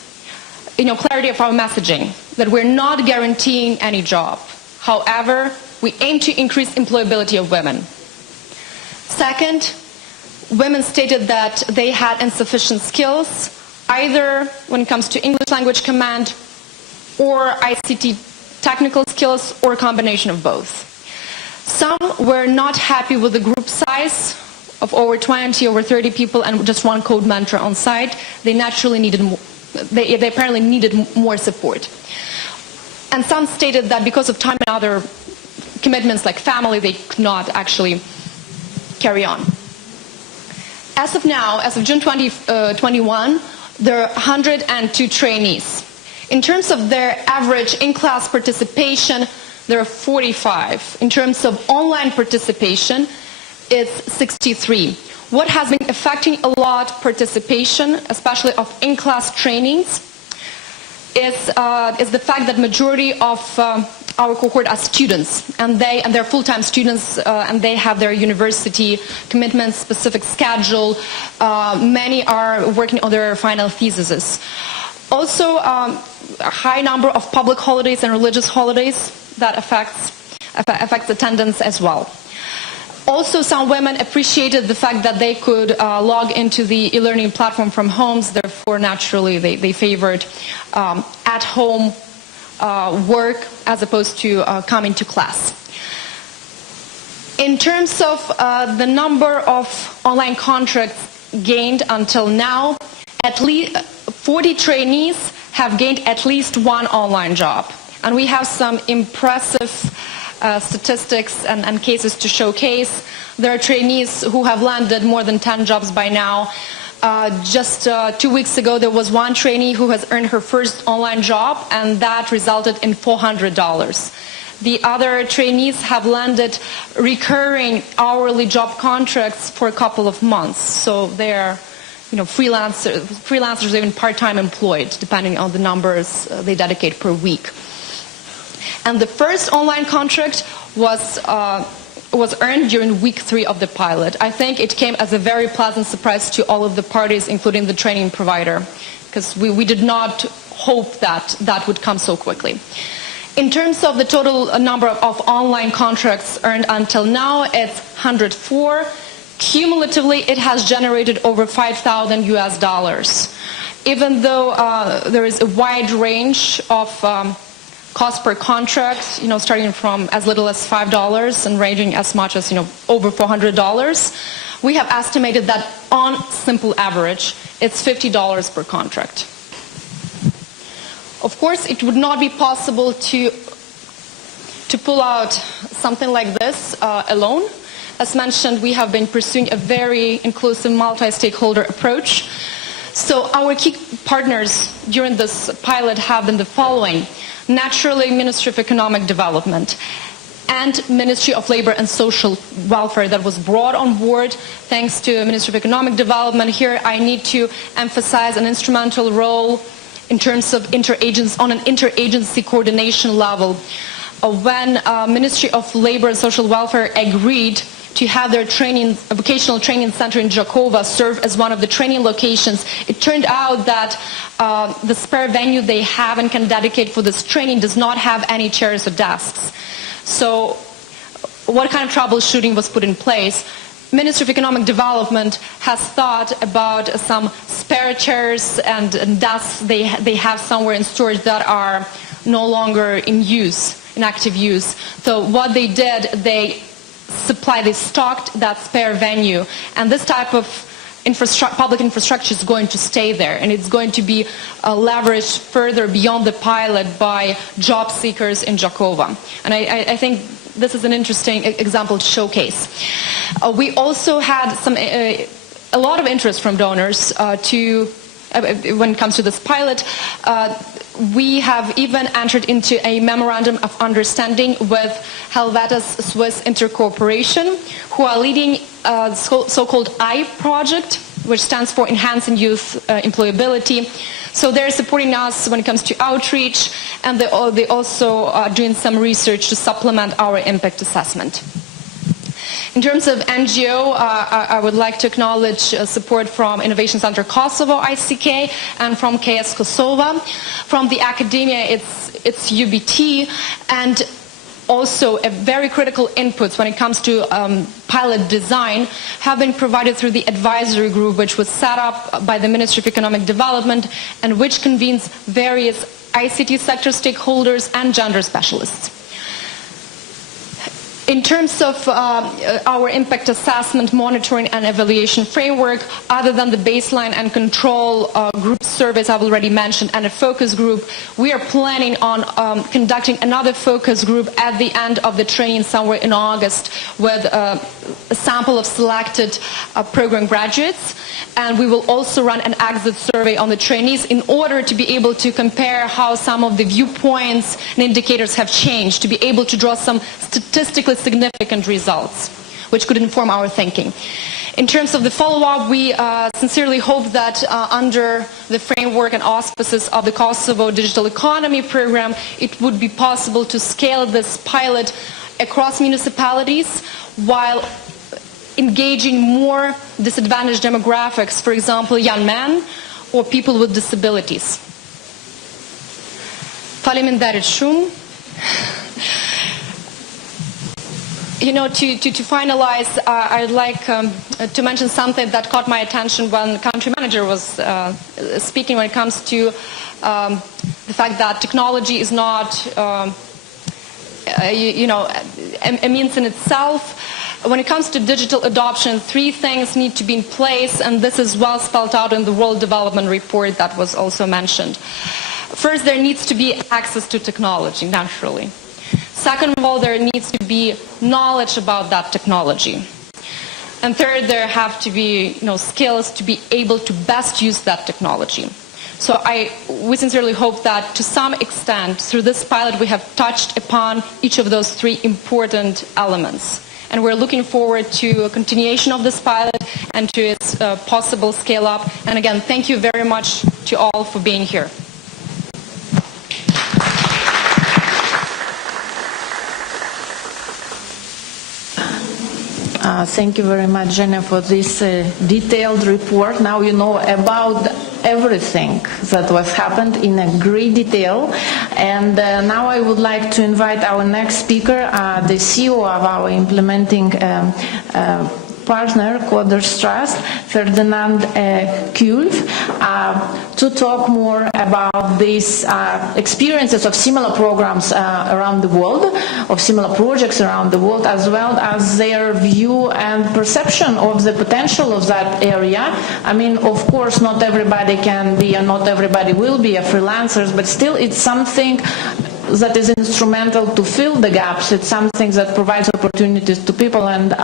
clarity of our messaging, that we're not guaranteeing any job. However, we aim to increase employability of women. Second, women stated that they had insufficient skills, either when it comes to English language command or ICT technical skills, or a combination of both. Some were not happy with the group size of over 20, over 30 people, and just one code mentor on site. They naturally needed more, they apparently needed more support. And some stated that because of time and other commitments like family, they could not actually carry on. As of now, as of June 2021, there are 102 trainees. In terms of their average in-class participation, there are 45. In terms of online participation, it's 63. What has been affecting a lot participation, especially of in-class trainings, is the fact that majority of our cohort are students, and they're full-time students, and they have their university commitments, specific schedule. Many are working on their final theses. Also, a high number of public holidays and religious holidays that affects attendance as well. Also, some women appreciated the fact that they could log into the e-learning platform from homes. Therefore, naturally, they favored at-home work as opposed to coming to class. In terms of the number of online contracts gained until now, at least 40 trainees have gained at least one online job. And we have some impressive statistics and cases to showcase. There are trainees who have landed more than 10 jobs by now. Just 2 weeks ago, there was one trainee who has earned her first online job, and that resulted in $400. The other trainees have landed recurring hourly job contracts for a couple of months. So they're freelancers, even part-time employed, depending on the numbers they dedicate per week. And the first online contract was earned during week 3 of the pilot. I think it came as a very pleasant surprise to all of the parties, including the training provider, because we did not hope that that would come so quickly. In terms of the total number of online contracts earned until now, it's 104. Cumulatively, it has generated over $5,000 US. Even though there is a wide range of cost per contract, starting from as little as $5 and ranging as much as, over $400, we have estimated that on simple average, it's $50 per contract. Of course, it would not be possible to pull out something like this alone. As mentioned, we have been pursuing a very inclusive multi-stakeholder approach. So our key partners during this pilot have been the following. Naturally, Ministry of Economic Development and Ministry of Labor and Social Welfare that was brought on board thanks to Ministry of Economic Development. Here I need to emphasize an instrumental role in terms of on an interagency coordination level. When Ministry of Labor and Social Welfare agreed to have their vocational training center in Jakova serve as one of the training locations, it turned out that the spare venue they have and can dedicate for this training does not have any chairs or desks. So what kind of troubleshooting was put in place? Ministry of Economic Development has thought about some spare chairs and desks they have somewhere in storage that are no longer in active use. So what they did, they stocked that spare venue, and this type of public infrastructure is going to stay there, and it's going to be leveraged further beyond the pilot by job seekers in Jakova. And I think this is an interesting example to showcase. We also had a lot of interest from donors when it comes to this pilot. We have even entered into a memorandum of understanding with Helvetas Swiss Intercorporation, who are leading the so-called I project, which stands for Enhancing Youth Employability. So they're supporting us when it comes to outreach, and they also are doing some research to supplement our impact assessment. In terms of NGO, I would like to acknowledge support from Innovation Center Kosovo, ICK, and from KS Kosova. From the academia, it's UBT, and also a very critical inputs when it comes to pilot design have been provided through the advisory group, which was set up by the Ministry of Economic Development and which convenes various ICT sector stakeholders and gender specialists. In terms of our impact assessment, monitoring and evaluation framework, other than the baseline and control group surveys I've already mentioned and a focus group, we are planning on conducting another focus group at the end of the training somewhere in August with a sample of selected program graduates. And we will also run an exit survey on the trainees in order to be able to compare how some of the viewpoints and indicators have changed, to be able to draw some statistically significant results, which could inform our thinking. In terms of the follow-up, we sincerely hope that under the framework and auspices of the Kosovo Digital Economy Program, it would be possible to scale this pilot across municipalities while engaging more disadvantaged demographics, for example, young men or people with disabilities. Faleminderit shumë. To finalize, I'd like to mention something that caught my attention when the country manager was speaking when it comes to the fact that technology is not, a means in itself. When it comes to digital adoption, 3 things need to be in place, and this is well spelled out in the World Development Report that was also mentioned. First, there needs to be access to technology, naturally. Second of all, there needs to be knowledge about that technology. And third, there have to be skills to be able to best use that technology. So we sincerely hope that to some extent, through this pilot, we have touched upon each of those 3 important elements. And we're looking forward to a continuation of this pilot and to its possible scale-up. And again, thank you very much to all for being here. Thank you very much, Jenna, for this detailed report. Now you know about everything that was happened in a great detail. And now I would like to invite our next speaker, the CEO of our implementing partner, Coders Trust, Ferdinand Kulf, to talk more about these experiences of similar programs around the world, of similar projects around the world, as well as their view and perception of the potential of that area. I mean, of course, not everybody can be and not everybody will be a freelancers, but still it's something that is instrumental to fill the gaps. It's something that provides opportunities to people, and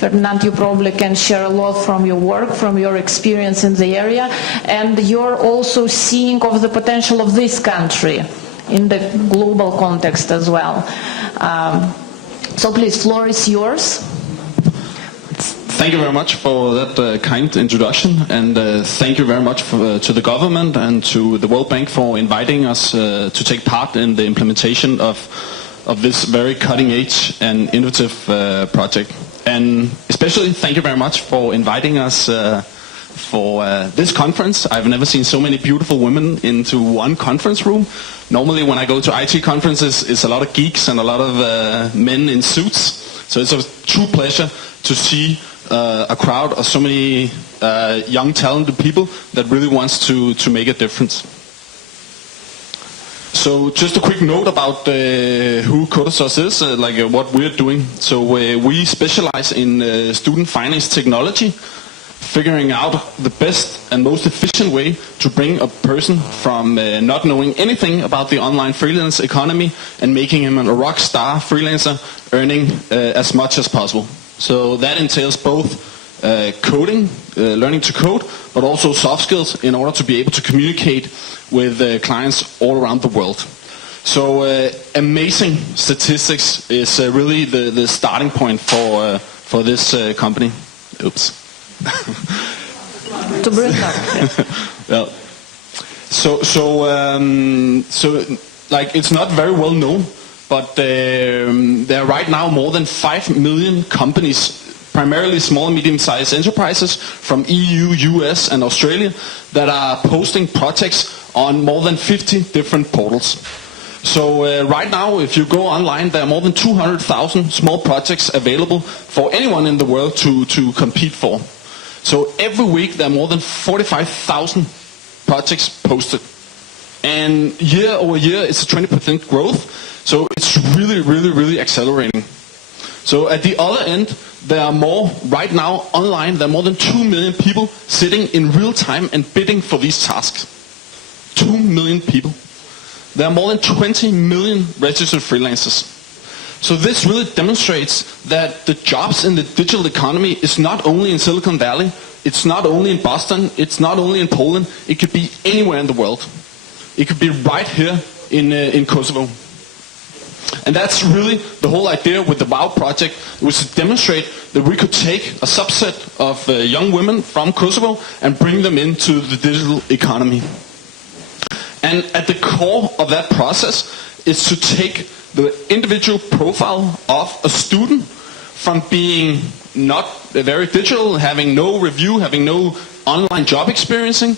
Ferdinand, you probably can share a lot from your work, from your experience in the area, and you're also seeing of the potential of this country in the global context as well. So please, floor is yours. Thank you very much for that kind introduction, and thank you very much to the government and to the World Bank for inviting us to take part in the implementation of this very cutting-edge and innovative project. And especially thank you very much for inviting us for this conference. I've never seen so many beautiful women into one conference room. Normally when I go to IT conferences, it's a lot of geeks and a lot of men in suits. So it's a true pleasure to see a crowd of so many young, talented people that really wants to make a difference. So just a quick note about who Kosova is, what we're doing. So we specialize in student finance technology, figuring out the best and most efficient way to bring a person from not knowing anything about the online freelance economy and making him a rock star freelancer, earning as much as possible. So that entails both coding, learning to code, but also soft skills in order to be able to communicate with clients all around the world. So amazing statistics is really the starting point for this company. Oops. To bring up. Well, so it's not very well known, but there are right now more than 5 million companies, primarily small and medium-sized enterprises from EU, US and Australia, that are posting projects on more than 50 different portals. So right now, if you go online, there are more than 200,000 small projects available for anyone in the world to compete for. So every week there are more than 45,000 projects posted. And year over year it's a 20% growth. So it's really, really, really accelerating. So at the other end, there are more, right now online, there are more than 2 million people sitting in real time and bidding for these tasks. 2 million people. There are more than 20 million registered freelancers. So this really demonstrates that the jobs in the digital economy is not only in Silicon Valley, it's not only in Boston, it's not only in Poland, it could be anywhere in the world. It could be right here in Kosovo. And that's really the whole idea with the WOW project, was to demonstrate that we could take a subset of young women from Kosovo and bring them into the digital economy. And at the core of that process is to take the individual profile of a student from being not very digital, having no review, having no online job experiencing,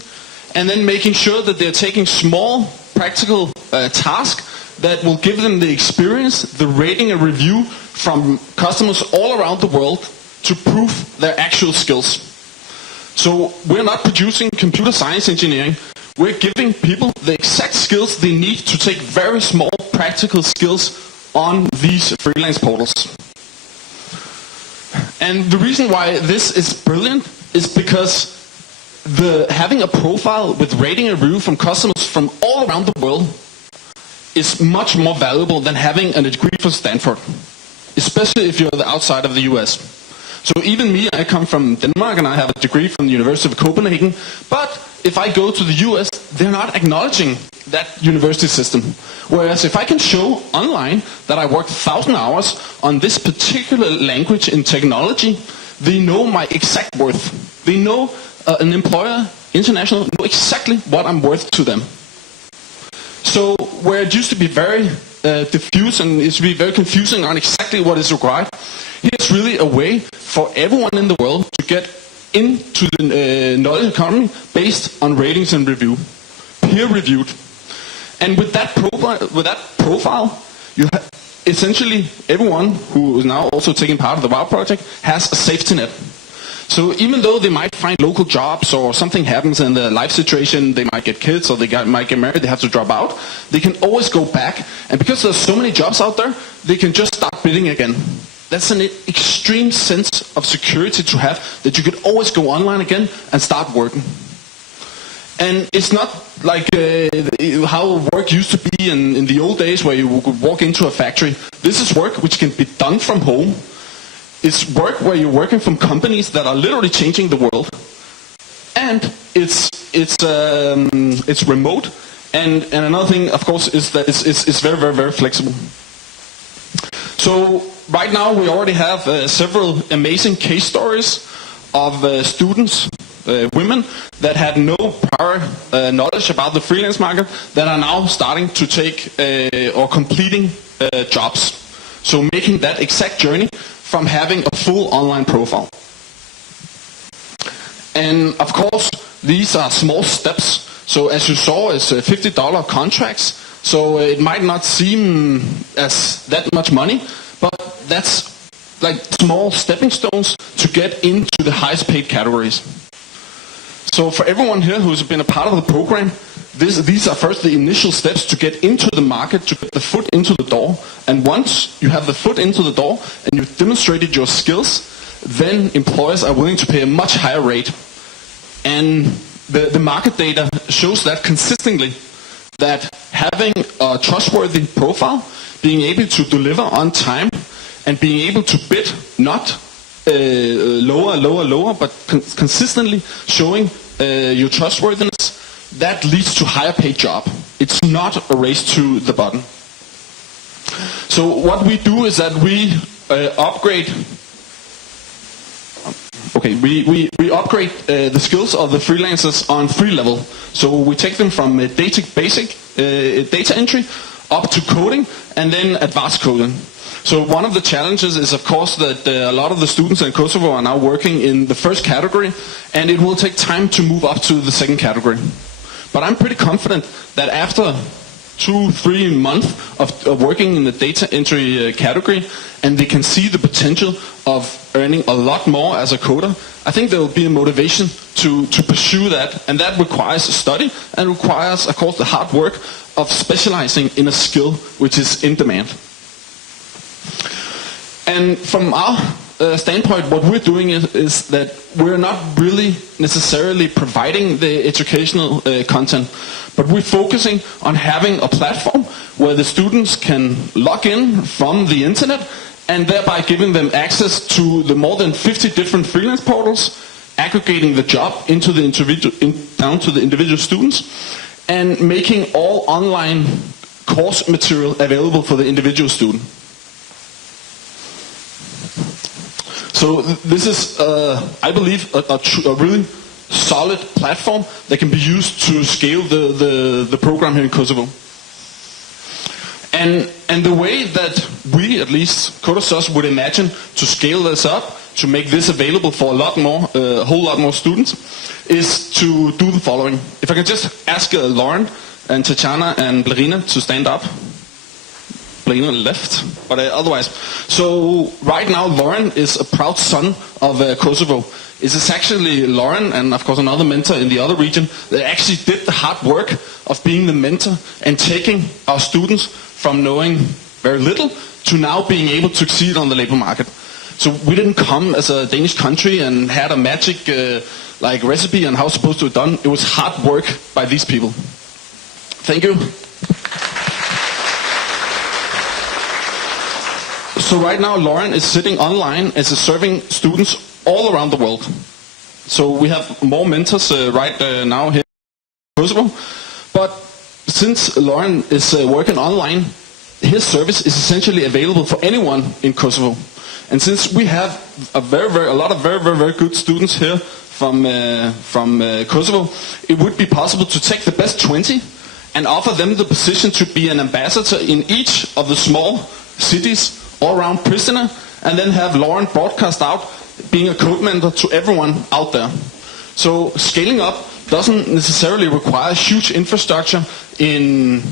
and then making sure that they're taking small practical tasks that will give them the experience, the rating and review from customers all around the world to prove their actual skills. So we're not producing computer science engineering. We're giving people the exact skills they need to take very small practical skills on these freelance portals. And the reason why this is brilliant is because having a profile with rating and review from customers from all around the world is much more valuable than having a degree from Stanford, especially if you're outside of the US. So even me, I come from Denmark and I have a degree from the University of Copenhagen, but if I go to the US, they're not acknowledging that university system. Whereas if I can show online that I worked 1,000 hours on this particular language in technology, they know my exact worth. They know an employer, international, know exactly what I'm worth to them. So where it used to be very diffuse and it used to be very confusing on exactly what is required, here's really a way for everyone in the world to get into the knowledge economy based on ratings and review, peer-reviewed. And with that profile, you have essentially everyone who is now also taking part of the WOW project has a safety net. So even though they might find local jobs or something happens in their life situation, they might get kids or they might get married, they have to drop out, they can always go back. And because there's so many jobs out there, they can just start bidding again. That's an extreme sense of security to have, that you could always go online again and start working. And it's not like how work used to be in the old days where you could walk into a factory. This is work which can be done from home. It's work where you're working from companies that are literally changing the world. And it's remote. And another thing, of course, is that it's very, very, very flexible. So right now we already have several amazing case stories of students, women that had no prior knowledge about the freelance market that are now starting to take or completing jobs. So making that exact journey from having a full online profile. And of course, these are small steps. So as you saw, it's $50 contracts. So it might not seem as that much money, but that's like small stepping stones to get into the highest paid categories. So for everyone here who's been a part of the program, these are first the initial steps to get into the market, to get the foot into the door. And once you have the foot into the door and you've demonstrated your skills, then employers are willing to pay a much higher rate. And the market data shows that consistently, that having a trustworthy profile, being able to deliver on time, and being able to bid not lower, but consistently showing your trustworthiness, that leads to higher paid job. It's not a race to the bottom. So what we do is that we upgrade. Okay, we upgrade the skills of the freelancers on 3 level. So we take them from basic data entry up to coding and then advanced coding. So one of the challenges is, of course, that a lot of the students in Kosovo are now working in the first category, and it will take time to move up to the second category. But I'm pretty confident that after 2-3 months of working in the data entry category, and they can see the potential of earning a lot more as a coder, I think there will be a motivation to pursue that, and that requires study and requires, of course, the hard work of specializing in a skill which is in demand. And from our standpoint, what we're doing is that we're not really necessarily providing the educational content, but we're focusing on having a platform where the students can log in from the internet and thereby giving them access to the more than 50 different freelance portals, aggregating the job into the down to the individual students, and making all online course material available for the individual student. So this is, I believe, a really solid platform that can be used to scale the program here in Kosovo. And the way that we, at least Kosova, would imagine to scale this up, to make this available for a whole lot more students, is to do the following. If I can just ask Lauren and Tatjana and Blarina to stand up. Blarina left, but otherwise. So right now Lauren is a proud son of Kosovo. It's actually Lauren and of course another mentor in the other region that actually did the hard work of being the mentor and taking our students from knowing very little to now being able to succeed on the labor market. So we didn't come as a Danish country and had a magic like recipe on how it's supposed to be done. It was hard work by these people. Thank you. So right now Lauren is sitting online as serving students all around the world. So we have more mentors right now here in Kosovo. But since Lauren is working online, his service is essentially available for anyone in Kosovo. And since we have a lot of very good students here from Kosovo, it would be possible to take the best 20 and offer them the position to be an ambassador in each of the small cities all around Pristina, and then have Lauren broadcast out being a code mentor to everyone out there. So scaling up doesn't necessarily require huge infrastructure in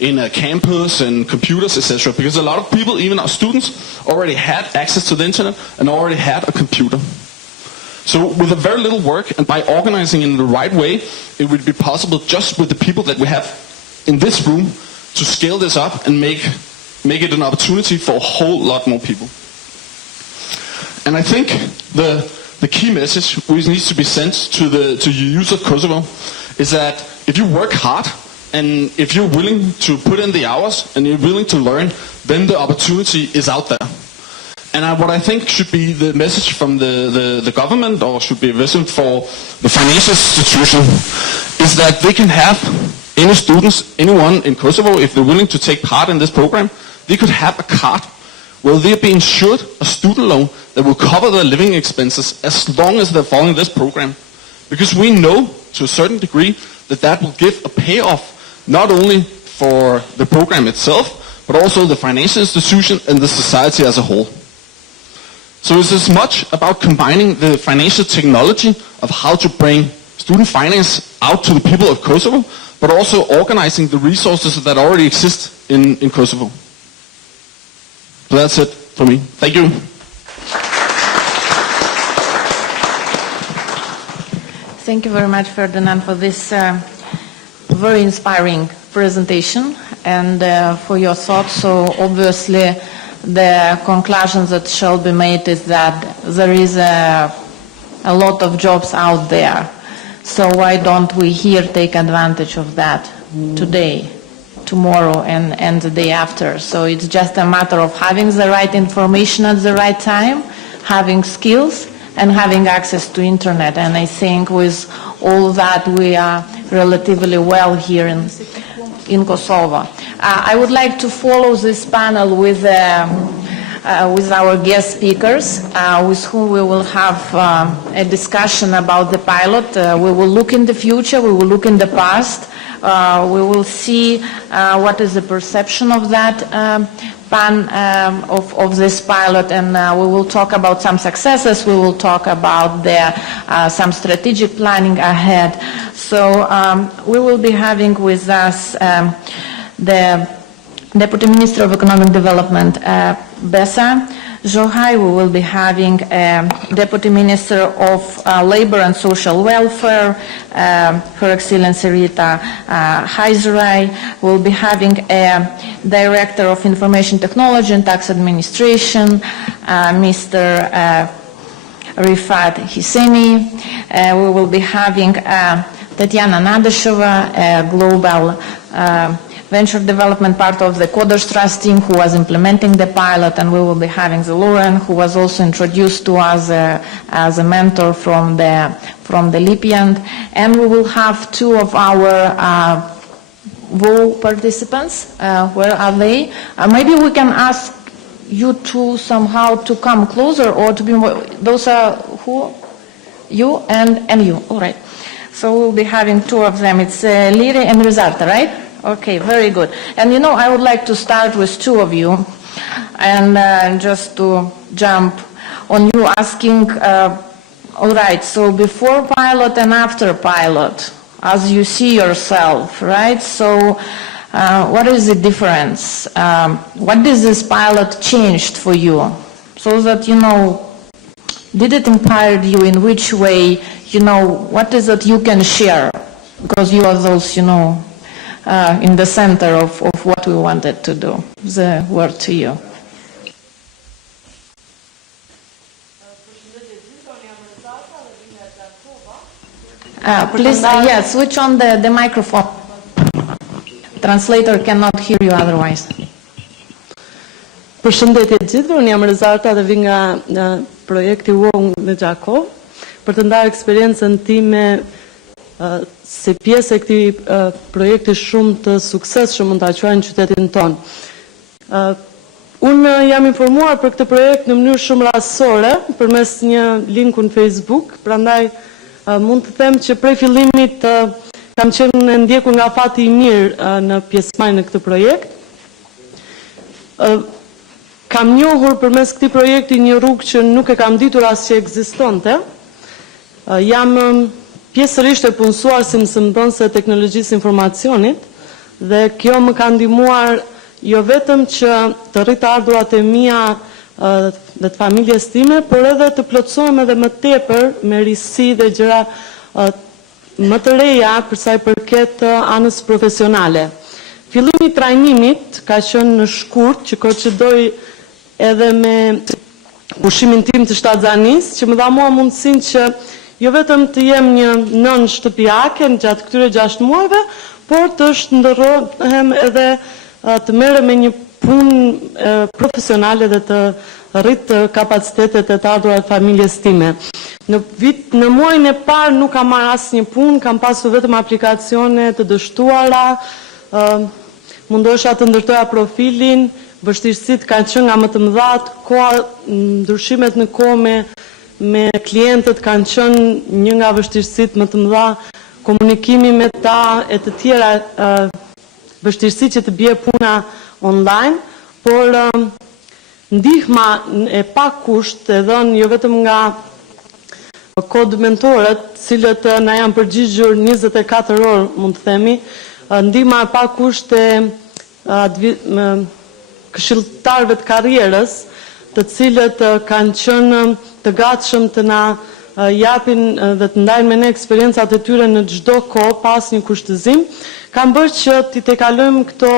a campus and computers, etc. Because a lot of people, even our students, already had access to the internet and already had a computer. So with a very little work and by organizing in the right way, it would be possible just with the people that we have in this room to scale this up and make it an opportunity for a whole lot more people. And I think the key message which needs to be sent to the youth of Kosovo is that if you work hard and if you're willing to put in the hours and you're willing to learn, then the opportunity is out there. And what I think should be the message from the government, or should be a message for the financial institution, is that they can have any students, anyone in Kosovo, if they're willing to take part in this program, they could have a card where they're being insured a student loan that will cover their living expenses as long as they're following this program. Because we know, to a certain degree, that will give a payoff not only for the program itself, but also the financial institution and the society as a whole. So it's as much about combining the financial technology of how to bring student finance out to the people of Kosovo, but also organizing the resources that already exist in Kosovo. So that's it for me. Thank you. Thank you very much, Ferdinand, for this very inspiring presentation and for your thoughts. So obviously the conclusions that shall be made is that there is a lot of jobs out there. So why don't we here take advantage of that today, tomorrow, and the day after? So it's just a matter of having the right information at the right time, having skills, and having access to internet. And I think with all that we are relatively well here in Kosovo. I would like to follow this panel with our guest speakers, with whom we will have a discussion about the pilot. We will look in the future, we will look in the past, we will see what is the perception of that of this pilot, and we will talk about some successes, we will talk about some strategic planning ahead. So we will be having with us the Deputy Minister of Economic Development, Besa Johai. We will be having Deputy Minister of Labor and Social Welfare, Her Excellency Rita Haizerai. We'll be having a Director of Information Technology and Tax Administration, Mr. Rifat Hisseni. We will be having Tatiana Nadeshova, Global Venture Development part of the Coders Trust team, who was implementing the pilot, and we will be having the Lauren, who was also introduced to us as a mentor from the Lipiand, and we will have two of our VO participants. Where are they? Maybe we can ask you two somehow to come closer, or to be more. Those are who? You and you. All right. So we'll be having two of them. It's Liri and Rizarta, right? Okay, very good. And I would like to start with two of you, and just to jump on you asking, all right, so before pilot and after pilot, as you see yourself, right? So what is the difference? What does this pilot changed for you? So that, did it inspire you in which way, what is it you can share? Because you are those, in the center of what we wanted to do. The word to you. Please, yes, switch on the microphone. Translator cannot hear you otherwise. Përshëndetje të gjithëve, unë jam Rezarta dhe vi nga projekti UON në Gjakov për të ndarë eksperiencën time si pjesë e këtij projekti shumë të suksesshëm mund ta quajmë në qytetin tonë. Unë jam informuar për këtë projekt në mënyrë shumë rastësore përmes një linku në Facebook, prandaj mund të them që prej fillimit kam qenë ndjekur nga fati i mirë në pjesëmarrje në këtë projekt. Kam njohur përmes këtij projekti një rrugë që nuk e kam ditur as që ekzistonte. Jam pjesërisht e punësuar si mësëmbënëse e teknologjisë informacionit dhe kjo më ka ndihmuar jo vetëm që të rrit të ardhurat e mia dhe të familjes time, por edhe të plotësohem edhe më tepër me risi dhe gjëra më të reja për sa i përket anës profesionale. Fillimi i trajnimit ka qenë në shkurt, që koincidoi edhe me pushimin tim të shtatzanisë, që më dha mua mundësinë që jo vetëm të jem një nën shtëpiake gjatë këtyre 6 muajve, por të shndërrohem edhe të merrem me një punë profesionale dhe të rrit kapacitetet e të ardhurat familjes time. Në muajin e parë nuk kam marrë asnjë punë, kam pasur vetëm aplikacione të dështuara, mundosha të ndërtoja profilin, vështirësitë kanë qenë nga më të mëdha, ndryshimet në kohë me klientët kanë qenë një nga vështirësitë më të mëdha, komunikimi me ta e të tjera vështirësi që të bie puna online, por ndihma e pa kusht e dhënë jo vetëm nga mentorët, cilët na janë përgjigjur 24 orë, mund të themi, ndihma e pa kusht e këshilltarëve të karrierës, të cilët kanë qenë të gatshëm të na japin dhe të ndajnë me ne eksperiencat e tyre në çdo kohë pas një kushtëzim, kanë bërë që t'i tekalojmë këto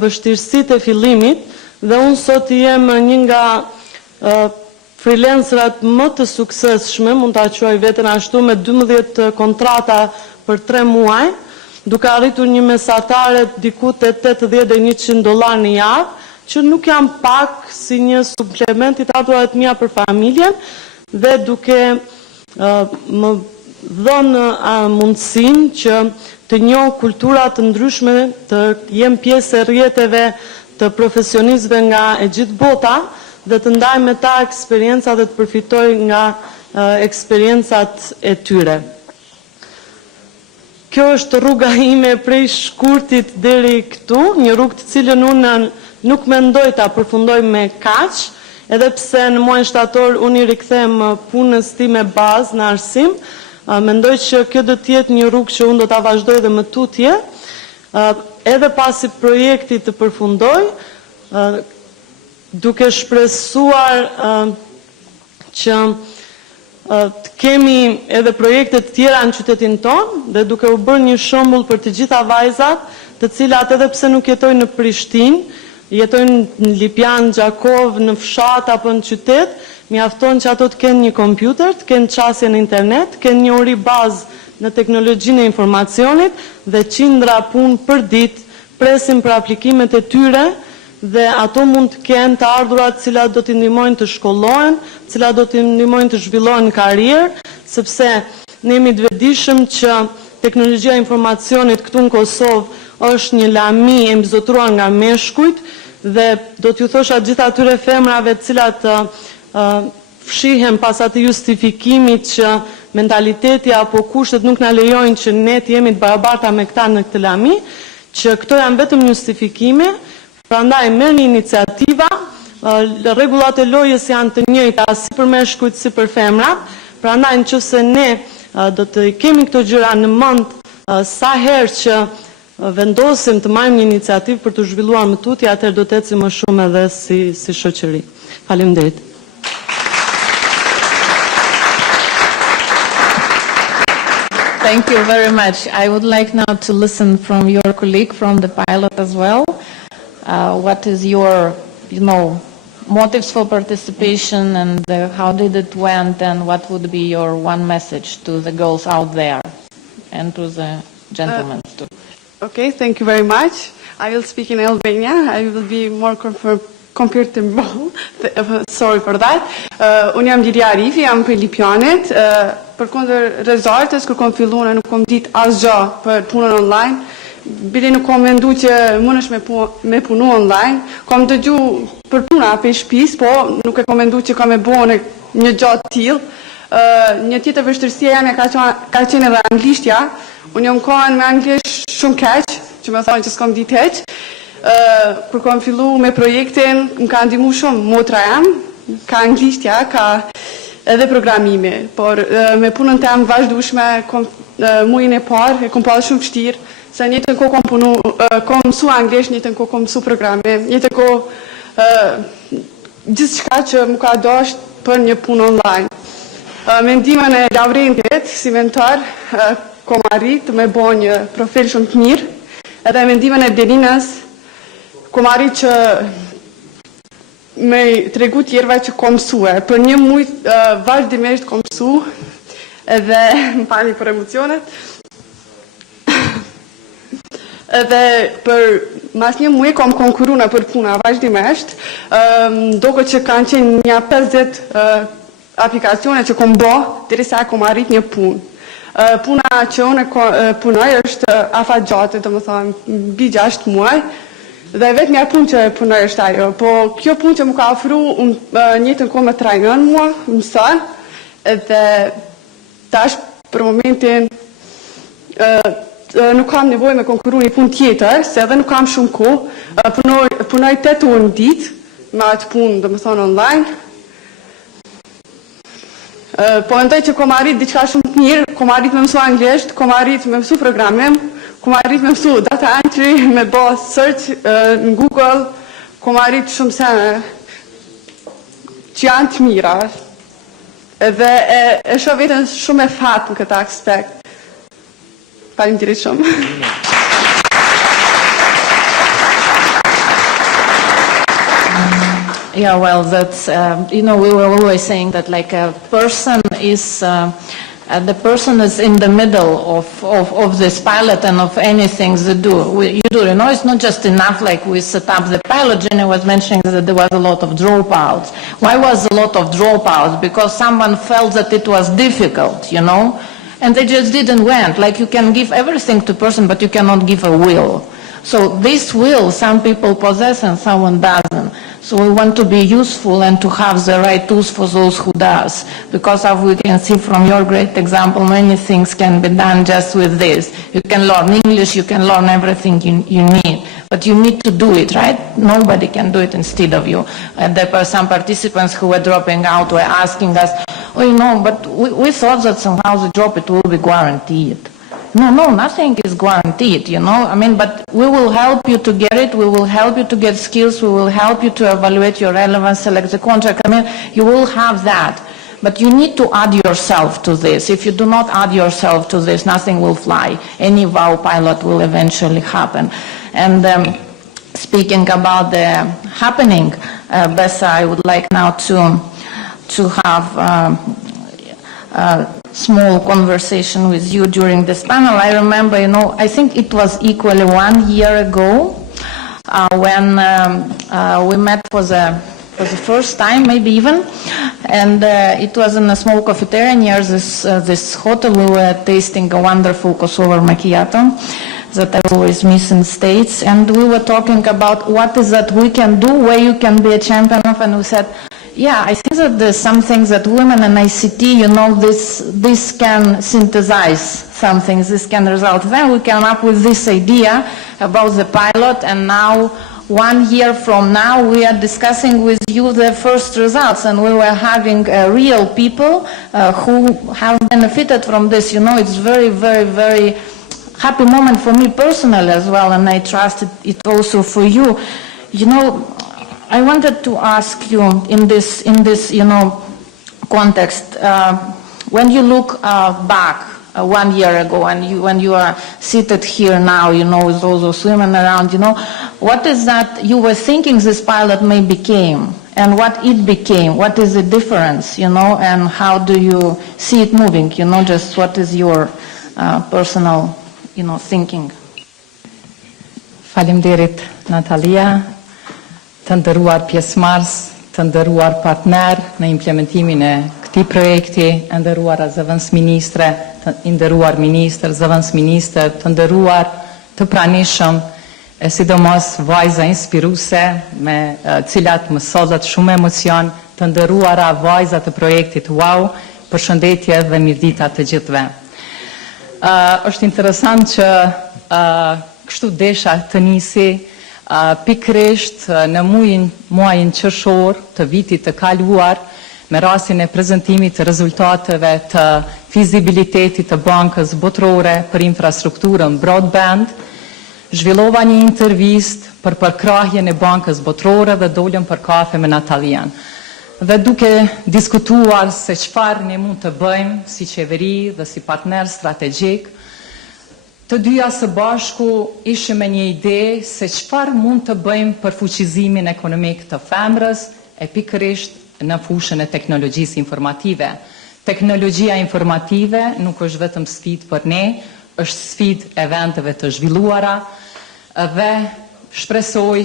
vështirësitë e fillimit dhe unë sot jem një nga freelancerat më të suksesshme, mund ta quaj veten ashtu, me 12 kontrata për 3 muaj, duke arritur një mesatare diku te $80 deri $100 në javë, që nuk janë pak si një suplement i të ardhurat mia për familjen, dhe duke më dhënë mundësinë që të njoh kultura të ndryshme, të jem pjesë e rrjeteve të profesionistëve nga e gjithë bota dhe të ndaj me ta eksperienca dhe të përfitoj nga eksperiencat e tyre. Kjo është rruga ime prej shkurtit deri këtu, një rrugë të cilën unë nuk mendoj ta përfundoj me kaq, edhe pse në muajin shtator unë i rikthem punës time bazë në arsim, mendoj që kjo do të jetë një rrugë që unë do ta vazhdoj dhe më tutje, edhe pasi projekti të përfundoj, duke shpresuar që të kemi edhe projekte të tjera në qytetin tonë dhe duke u bërë një shembull për të gjitha vajzat, të cilat edhe pse nuk jetojnë në Prishtinë, jetojnë në Lipjan, Gjakov, në fshat apo në qytet, mjafton që ato të kenë një kompjuter, të kenë qasje në internet, të kenë një ori bazë në teknologjinë e informacionit dhe qindra punë për ditë presin për aplikimet e tyre dhe ato mund të kenë të ardhurat cilat do t'i ndihmojnë të shkollohen, cilat do t'i ndihmojnë të zhvillohen karrierë, sepse ne jemi të vetëdijshëm që teknologjia e informacionit këtu në Kosovë është një lami e mbizotruar nga meshkujt dhe do t'ju thosha gjitha atyre femrave të cilat fshihen pas atij justifikimit që mentaliteti apo kushtet nuk na lejojnë që ne të jemi të barabarta me këta në këtë lami, që këto janë vetëm justifikime. Prandaj merrni iniciativa, rregullat e lojës janë të njëjta si për meshkujt si për femrat. Prandaj nëse ne do të kemi këto gjëra në mend sa herë që vendosim të marrim një iniciativë për të zhvilluar më tutje, atëherë do të ecim më shumë edhe si shoqëri. Faleminderit. Thank you very much. I would like now to listen from your colleague from the pilot as well. What is your, motives for participation and how did it went, and what would be your one message to the girls out there and to the gentlemen too? Okay, thank you very much. I will speak in Albania. I will be more comfortable. Sorry for that. Unë jam Liria Arifi, jam për Lipjanit. Për kundër rezultatës, kur kom filluar nuk kom ditë asgjë për punën online. Bile nuk kom mendu që mundesh me punu online. Kom dëgju për puna për shtëpis, po nuk e kom mendu që kam e bënë një gjatë tillë. Një tjetër vështirësi jam ka qenë edhe anglishtja. Unë jam kohën me anglisht shumë keq, që më thonë që s'kom ditë heq. Kur kam fillu me projektin, më ka ndihmu shumë motra jam, ka anglishtja, ka edhe programimi, por me punën tem vazhdueshme, muajin e parë, e kom pasur shumë vështirë, se njëtën kohë kom mësu anglisht, njëtën kohë kom mësu programe, njëtën kohë gjithçka që më ka dashur për një punë online. Me ndihmën e Laurentit, si mentor, kom arrit me bë një profil shumë të mirë, edhe me ndihmën e Delinës, kom arrit që me tregu tjerëve që kom mësue. Për një muaj vazhdimisht kom mësu, edhe më pani për emocionet. Edhe për mas një muaj kom konkuruna për puna vazhdimisht, doko që kanë qenë një 50 aplikacione që kom bë, derisa kom arrit një punë. Puna që unë punoj është afat gjatë, do më thonë, mbi 6 muaj, dhe vetë një punë që punoj është ajo, po kjo punë që më ka ofru njëtën kohë me trajnon mua, mësën, edhe tash për momentin nuk kam nevojë me konkuru një punë tjetër, se edhe nuk kam shumë kohë, punoj 8 orë në ditë me atë punë, do më thonë online. Po mendoj që kom arrit diçka shumë të mirë, kom arrit me mësu anglisht, kom arrit me mësu programim, kom arrit me mësu data entry, me bë search në Google, kom arrit shumë sene që janë të mira. Edhe e shoh veten shumë e fat në këtë aspekt. Faleminderit shumë. Yeah, well, that's, we were always saying that like a person is, the person is in the middle of this pilot and of anything they do. It's not just enough like we set up the pilot. Jenny was mentioning that there was a lot of dropouts. Why was a lot of dropouts? Because someone felt that it was difficult, and they just didn't went. Like you can give everything to a person, but you cannot give a will. So this will, some people possess and someone doesn't. So we want to be useful and to have the right tools for those who does. Because as we can see from your great example, many things can be done just with this. You can learn English, you can learn everything you need. But you need to do it, right? Nobody can do it instead of you. And there were some participants who were dropping out, were asking us, but we thought that somehow the job, it will be guaranteed. No, nothing is guaranteed, but we will help you to get it, we will help you to get skills, we will help you to evaluate your relevance, select the contract. You will have that. But you need to add yourself to this. If you do not add yourself to this, nothing will fly. Any wow pilot will eventually happen. And speaking about the happening, Bessa, I would like now to have small conversation with you during this panel. I remember, I think it was equally 1 year ago when we met for the first time, maybe even, and it was in a small cafeteria near this hotel. We were tasting a wonderful Kosovar macchiato that I always miss in States, and we were talking about what is that we can do, where you can be a champion of, and we said, yeah, I think that there's some things that women in ICT, this can synthesize some things, this can result. Then we came up with this idea about the pilot, and now 1 year from now we are discussing with you the first results, and we were having real people who have benefited from this. It's very, very, very happy moment for me personally as well, and I trust it also for you. I wanted to ask you in this context, when you look back 1 year ago and when you are seated here now, with all those women around, what is that you were thinking this pilot may become? and what it became, what is the difference, and how do you see it moving, just what is your personal, thinking. Faleminderit, Natalia, të nderuar pjesëmarrës, të nderuar partner në implementimin e këtij projekti, të nderuara zëvendës ministre, të nderuar ministër, zëvendës ministër, të nderuar të pranishëm, e sidomos vajza inspiruese me cilat më sollat shumë emocion, të nderuara vajza të projektit Wow, përshëndetje dhe mirëdita të gjithëve. Është interesant që kështu desha të nisi pikërisht në muajin qershor të vitit të kaluar me rastin e prezantimit të rezultateve të fizibilitetit të Bankës Botërore për infrastrukturën broadband. Zhvillova një intervist për përkrahjen e Bankës Botërore dhe dolëm për kafe me Natalian. Dhe duke diskutuar se çfarë ne mund të bëjmë si qeveri dhe si partner strategjik, të dyja së bashku ishim me një ide se çfarë mund të bëjmë për fuqizimin ekonomik të femrës e pikërisht në fushën e teknologjisë informative. Teknologjia informative nuk është vetëm sfidë për ne, është sfidë e vendeve të zhvilluara dhe shpresoj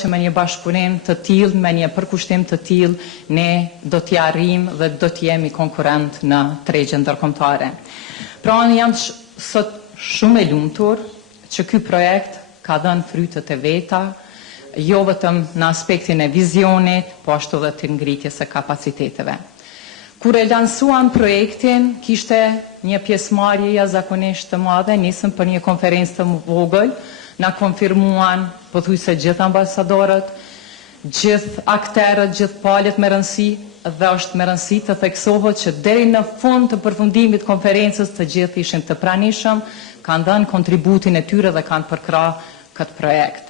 që me një bashkëpunim të tillë, me një përkushtim të tillë, ne do t'i arrijmë dhe do t'jemi konkurrent në tregjen ndërkombëtare. Pra jam sot shumë e lumtur që ky projekt ka dhënë frytet e veta, jo vetëm në aspektin e vizionit, po ashtu edhe të ngritjes së kapaciteteve. Kur e lansuan projektin, kishte një pjesëmarrje jashtëzakonisht të madhe, nisëm për një konferencë të vogël, na konfirmuan pothuajse gjithë ambasadorët, gjithë akterët, gjithë palët me rëndësi, dhe është me rëndësi të theksohet që deri në fund të përfundimit konferencës të gjithë ishin të pranishëm, kanë dhënë kontributin e tyre dhe kanë përkrahur këtë projekt.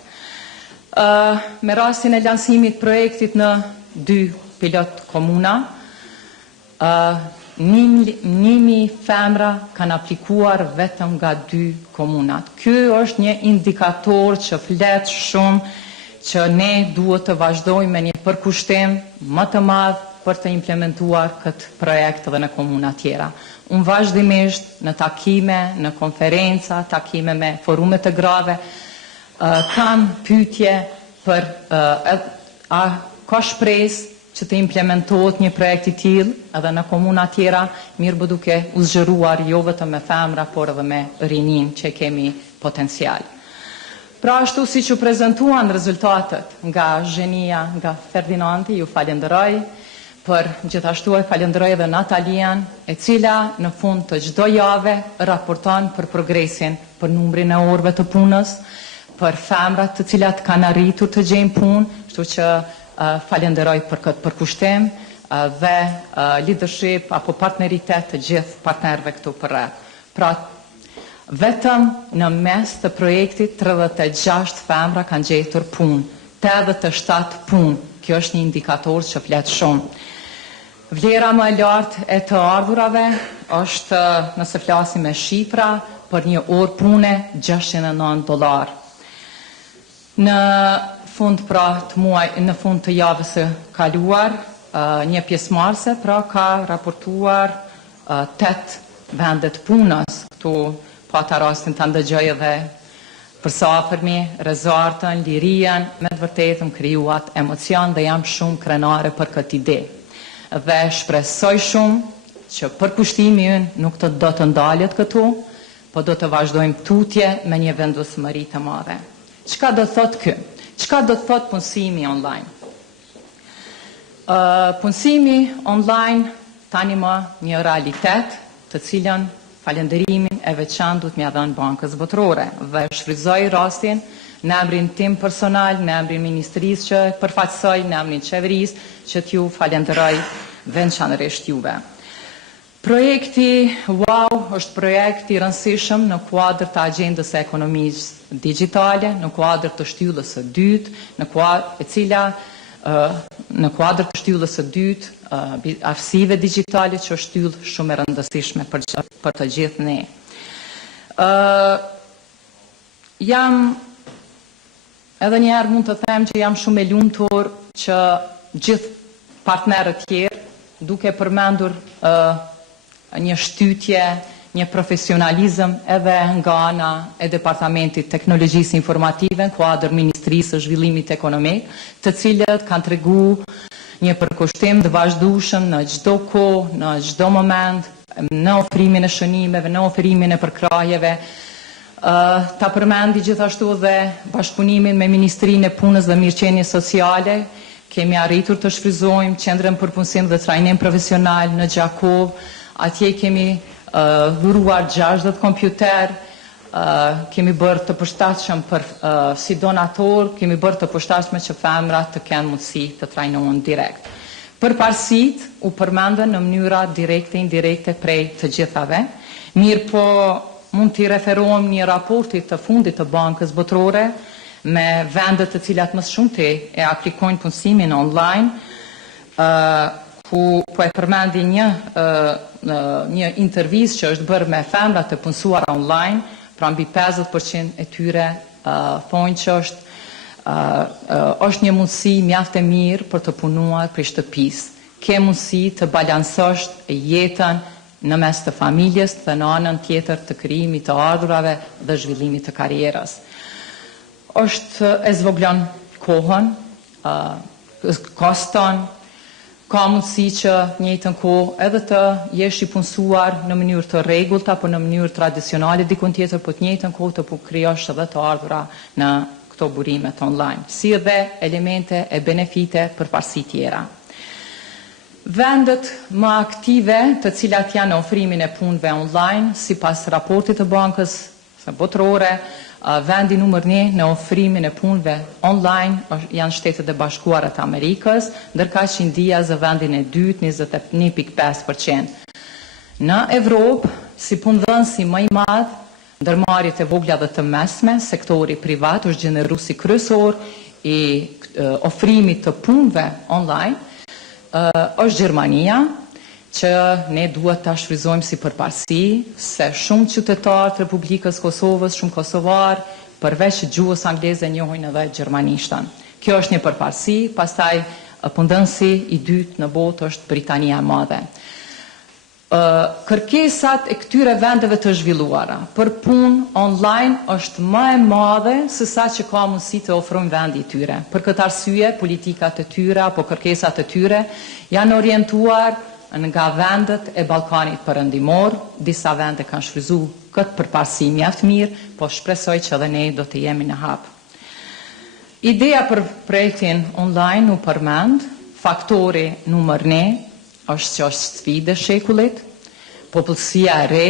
Me rastin e lansimit projektit në 2 pilot komuna, 1.000 femra kanë aplikuar vetëm nga 2 komunat. Ky është një indikator që flet shumë që ne duhet të vazhdojmë me një përkushtim më të madh për të implementuar këtë projekt edhe në komuna tjera. Unë vazhdimisht në takime, në konferenca, takime me forume të grave, kam pyetje për a ka shpresë që të implementohet një projekt i tillë edhe në komuna tjera, mirë po duke u zgjeruar jo vetëm me femra, por edhe me rinin që kemi potencial. Pra ashtu si që prezentuan rezultatet nga Zhenia, nga Ferdinandi, ju falenderoj, për gjithashtu e falenderoj edhe Natalian, e cila në fund të çdo jave raporton për progresin, për numrin e orëve të punës, për femrat të cilat kanë arritur të gjejnë punë, kështu që falenderoj për këtë përkushtim dhe leadership apo partneritet të gjithë partnerëve këtu për rreth. Pra, vetëm në mes të projektit 36 femra kanë gjetur punë, 87 punë. Kjo është një indikator që flet shumë. Vlera më e lartë e të ardhurave është, nëse flasim me shifra, për një orë pune $609. Në fund në fund të javës së kaluar, një pjesëmarrëse pra ka raportuar 8 vendet punës. Këtu pata rastin ta ndëgjoj edhe përsapërmi, rezartën, lirian, me të vërtetë më krijuat emocion dhe jam shumë krenare për këtë ide. Dhe shpresoj shumë që përkushtimi ynë nuk do të ndalet këtu, po do të vazhdojmë tutje me një vendosmëri të madhe. Çka do thot ky? Çka do thot punësimi online? Punësimi online tani më një realitet të cilën falënderimin e veçantë duhet m'ia dhënë Bankës Botërore dhe shfrytëzoj rastin në emrin tim personal, në emrin Ministrisë që përfaqësoj, në emrin qeverisë që t'ju falenderoj veçanërisht juve. Projekti Wow është projekt i rëndësishëm në kuadër të agjendës së ekonomisë digjitale, në kuadër të shtyllës së dytë, në kuadër të shtyllës së dytë aftësive digjitale që është shtyllë shumë e rëndësishme për të gjithë ne. Jam edhe njëherë mund të them që jam shumë e lumtur që gjithë partnerët tjerë, duke përmendur një shtytje, një profesionalizëm edhe nga ana e Departamentit Teknologjisë Informative në kuadër Ministrisë së Zhvillimit Ekonomik, të cilët kanë tregu një përkushtim të vazhdueshëm në çdo kohë, në çdo moment, në ofrimin e shënimeve, në ofrimin e përkrahjeve. Ta përmendi gjithashtu dhe bashkëpunimin me Ministrinë e Punës dhe Mirëqenies Sociale. Kemi arritur të shfrytëzojmë qendrën për punësim dhe trajnim profesional në Gjakov. Atje kemi dhuruar 60 kompjuter, kemi bërë të përshtatshëm për si donator, kemi bërë të përshtatshme që femrat të kenë mundësi të trajnohen direkt. Përparësit u përmendën në mënyra direkte, indirekte prej të gjithave. Mirë po mund t'i referohem një raportit të fundit të Bankës Botërore me vendet të cilat më shumti e aplikojnë punësimin online, ku po e përmendi një intervistë që është bërë me femrat të punësuara online, pra mbi 50% e tyre thonë që është një mundësi mjaft e mirë për të punuar prej shtëpisë. Ke mundësi të balansosh jetën në mes të familjes dhe në anën tjetër të krijimit të ardhurave dhe zhvillimit të karrierës. Është e zvoglon kohën, koston, ka mundësi që njëjtën kohë edhe të jesh i punësuar në mënyrë të rregullt apo në mënyrë tradicionale dikun tjetër, po të njëjtën kohë të krijosh edhe të ardhura në këto burimet online, si edhe elemente e benefite për parësi tjera. Vendet më aktive të cilat janë në ofrimin e punëve online, sipas raportit të Bankës Botërore, vendi numër 1 në ofrimin e punëve online janë Shtetet e Bashkuara të Amerikës, ndërkaq që India zë vendin e dytë 21.5%. Në Evropë, si punëdhënësi më i madh, ndërmarrjet e vogla dhe të mesme, sektori privat është gjeneruesi kryesor i ofrimit të punëve online, është Gjermania, që ne duhet ta shfrytëzojmë si përparësi, se shumë qytetarë të Republikës Kosovës, shumë kosovarë, përveç gjuhës angleze njohin edhe gjermanishten. Kjo është një përparësi, pastaj punëdhënësi i dytë në botë është Britania e Madhe. Kërkesat e këtyre vendeve të zhvilluara për punë online është më e madhe se sa që ka mundësi të ofrojnë vendi i tyre. Për këtë arsye, politikat e tyre apo kërkesat e tyre janë orientuar nga vendet e Ballkanit Perëndimor. Disa vende kanë shfrytzuar këtë përparësi mjaft mirë, po shpresoj që edhe ne do të jemi në hap. Ideja për projektin online u përmend, faktori numër 1 është që është sfidë e shekullit, popullsia e re,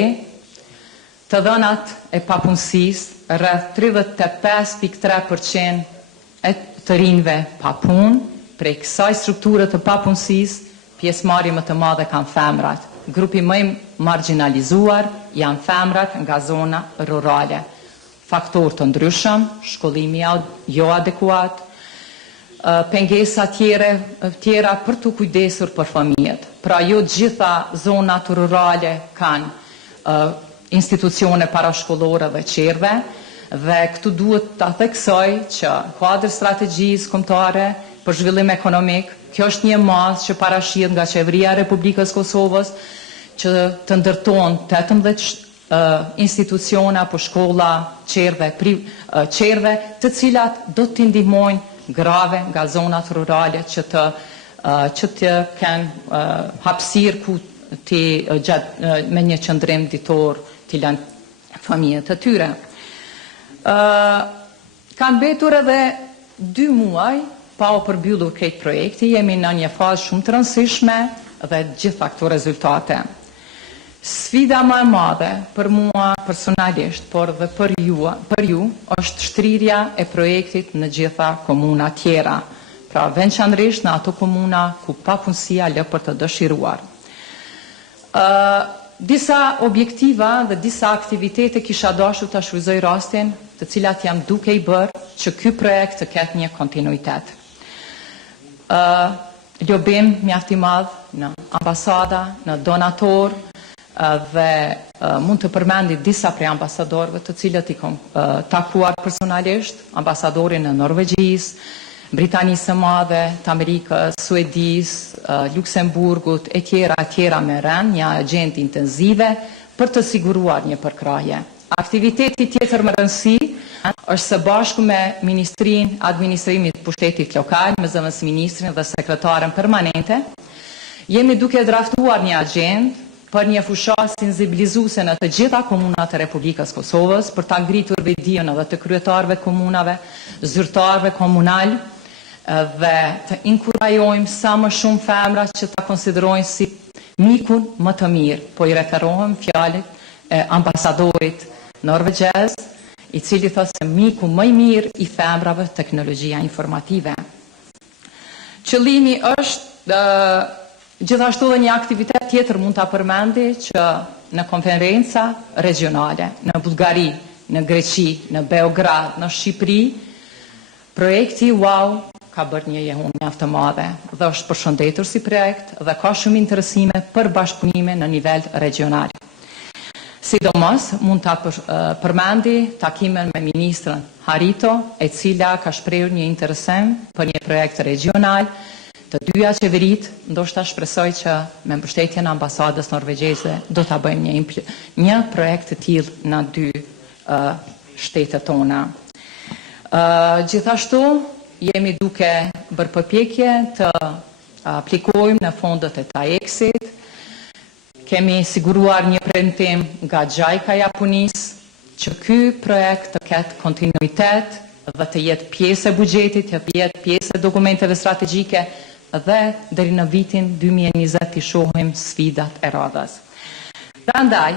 të dhënat e papunësisë, rreth 35.3% e të rinjve pa punë, prej kësaj strukture të papunësisë, pjesëmarrje më të madhe kanë femrat. Grupi më i marginalizuar janë femrat nga zona rurale. Faktor të ndryshëm, shkollimi jo adekuat, pengesa tjera për të kujdesur për fëmijët. Pra jo gjitha zonat rurale kanë institucione parashkollore dhe qerve, dhe këtu duhet të theksoj që kuadër strategjisë kombëtare për zhvillim ekonomik, kjo është një masë që parashihet nga qeveria e Republikës Kosovës, që të ndërton 18 instituciona apo shkolla qerve, të cilat do të ndihmojnë grave nga zonat rurale që të kenë hapësirë ku me një qëndrim ditor të lanë fëmijët të tyre. Kanë mbetur edhe 2 muaj pa u përmbyllur këtë projekti, jemi në një fazë shumë të rëndësishme dhe gjitha këto rezultate. Sfida më e madhe për mua personalisht, por dhe për ju, është shtrirja e projektit në gjitha komuna tjera, pra veçanërisht në ato komuna ku papunësia lë për të dëshiruar. Disa objektiva dhe disa aktivitete kisha dashur të shfrytëzoj rastin, të cilat jam duke i bërë që ky projekt të ketë një kontinuitet. Ljubim mjaft i madh në ambasada, në donator, dhe mund të përmendit disa prej ambasadorëve të cilët i kom takuar personalisht, ambasadorin në Norvegjisë, Britanisë së Madhe, të Amerikës, Suedisë, Luksemburgut, e tjera me rënë, një agjendë intenzive për të siguruar një përkrahje. Aktiviteti tjetër më rëndësi është së bashku me Ministrinë Administrimit Pushtetit Lokal, me zëvendës ministrin dhe sekretaren permanente, jemi duke draftuar një agjendë për një fushat sensibilizuese në të gjitha komunat e Republikës Kosovës, për ta ngritur vetdijen edhe të kryetarëve komunave, zyrtarëve komunal, dhe të inkurajojmë sa më shumë femra që ta konsiderojnë si mikun më të mirë, po i referohem fjalët e ambasadorit norvegjez, i cili thotë se miku më i mirë i femrave teknologjia informative. Qëllimi është gjithashtu dhe një aktivitet tjetër mund ta përmendi që në konferenca regionale, në Bullgari, në Greqi, në Beograd, në Shqipëri, projekti WOW ka bërë një jehunë mjaft të madhe dhe është përshëndetur si projekt dhe ka shumë interesime për bashkëpunime në nivel regional. Sidomos mund ta përmendi takimin me ministrën Harito, e cila ka shprehur një interesim për një projekt regional të dyja qeverit, ndoshta shpresoj që me mbështetjen e ambasadës norvegjeze do ta bëjmë një projekt të tillë në dy shtetet tona. Gjithashtu jemi duke bërë përpjekje të aplikojmë në fondet e TAEX-it. Kemi siguruar një premtim nga Gjajka Japonisë që ky projekt të ketë kontinuitet dhe të jetë pjesë e buxhetit, të jetë pjesë e dokumenteve strategjike dhe deri në vitin 2020 të shohim sfidat e radhës. Prandaj,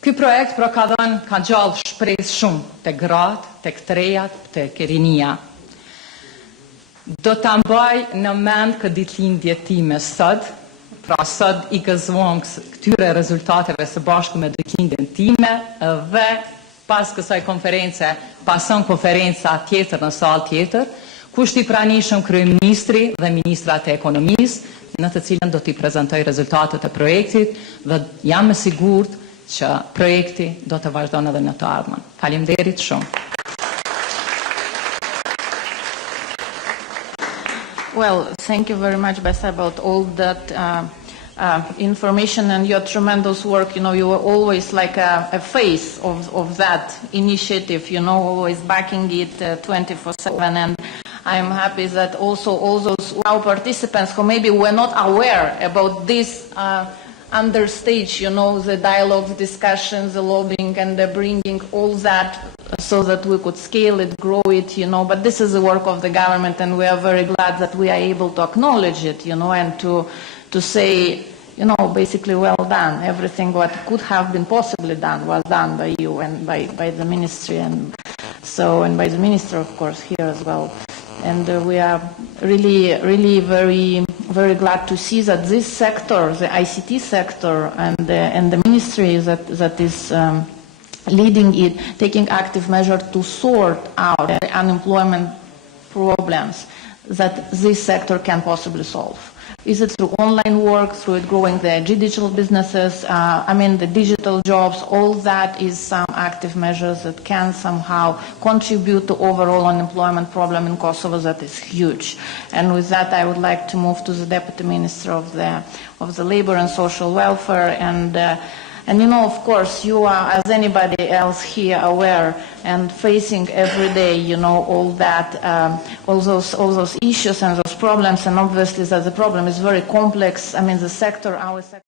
ky projekt ka gjallë shpresë shumë të gratë, të trejat, të rinia. Do ta mbaj në mend këtë ditëlindje time sot, pra sot i gëzuam këtyre rezultateve së bashku me ditëlindjen time dhe pas kësaj konference, pason konferenca tjetër në salë tjetër, ku është i pranishëm kryeministri dhe ministrat e ekonomisë, në të cilën do t'i prezantoj rezultatet e projektit dhe jam e sigurt që projekti do të vazhdon edhe në të ardhmen. Faleminderit shumë. Well, thank you very much, Besa, about all that information and your tremendous work. You know, you were always like a face of that initiative, you know, always backing it 24/7. And I'm happy that also all those WOW participants who maybe were not aware about this understage, you know, the dialogues, discussions, the lobbying, and the bringing all that so that we could scale it, grow it, you know. But this is the work of the government, and we are very glad that we are able to acknowledge it, you know, and to say, you know, basically, well done. Everything what could have been possibly done was done by you and by the ministry, and by the minister, of course, here as well. And we are really very, very glad to see that this sector, the ICT sector, and the ministry that is leading it, taking active measures to sort out the unemployment problems that this sector can possibly solve. Is it through online work, through it growing the digital businesses, the digital jobs, all that is some active measures that can somehow contribute to overall unemployment problem in Kosovo that is huge. And with that, I would like to move to the Deputy Minister of the Labor and Social Welfare. And you know, of course, you are, as anybody else here, aware and facing every day, you know, all that, all those issues and those problems. And obviously, that the problem is very complex. I mean, the sector, our sector.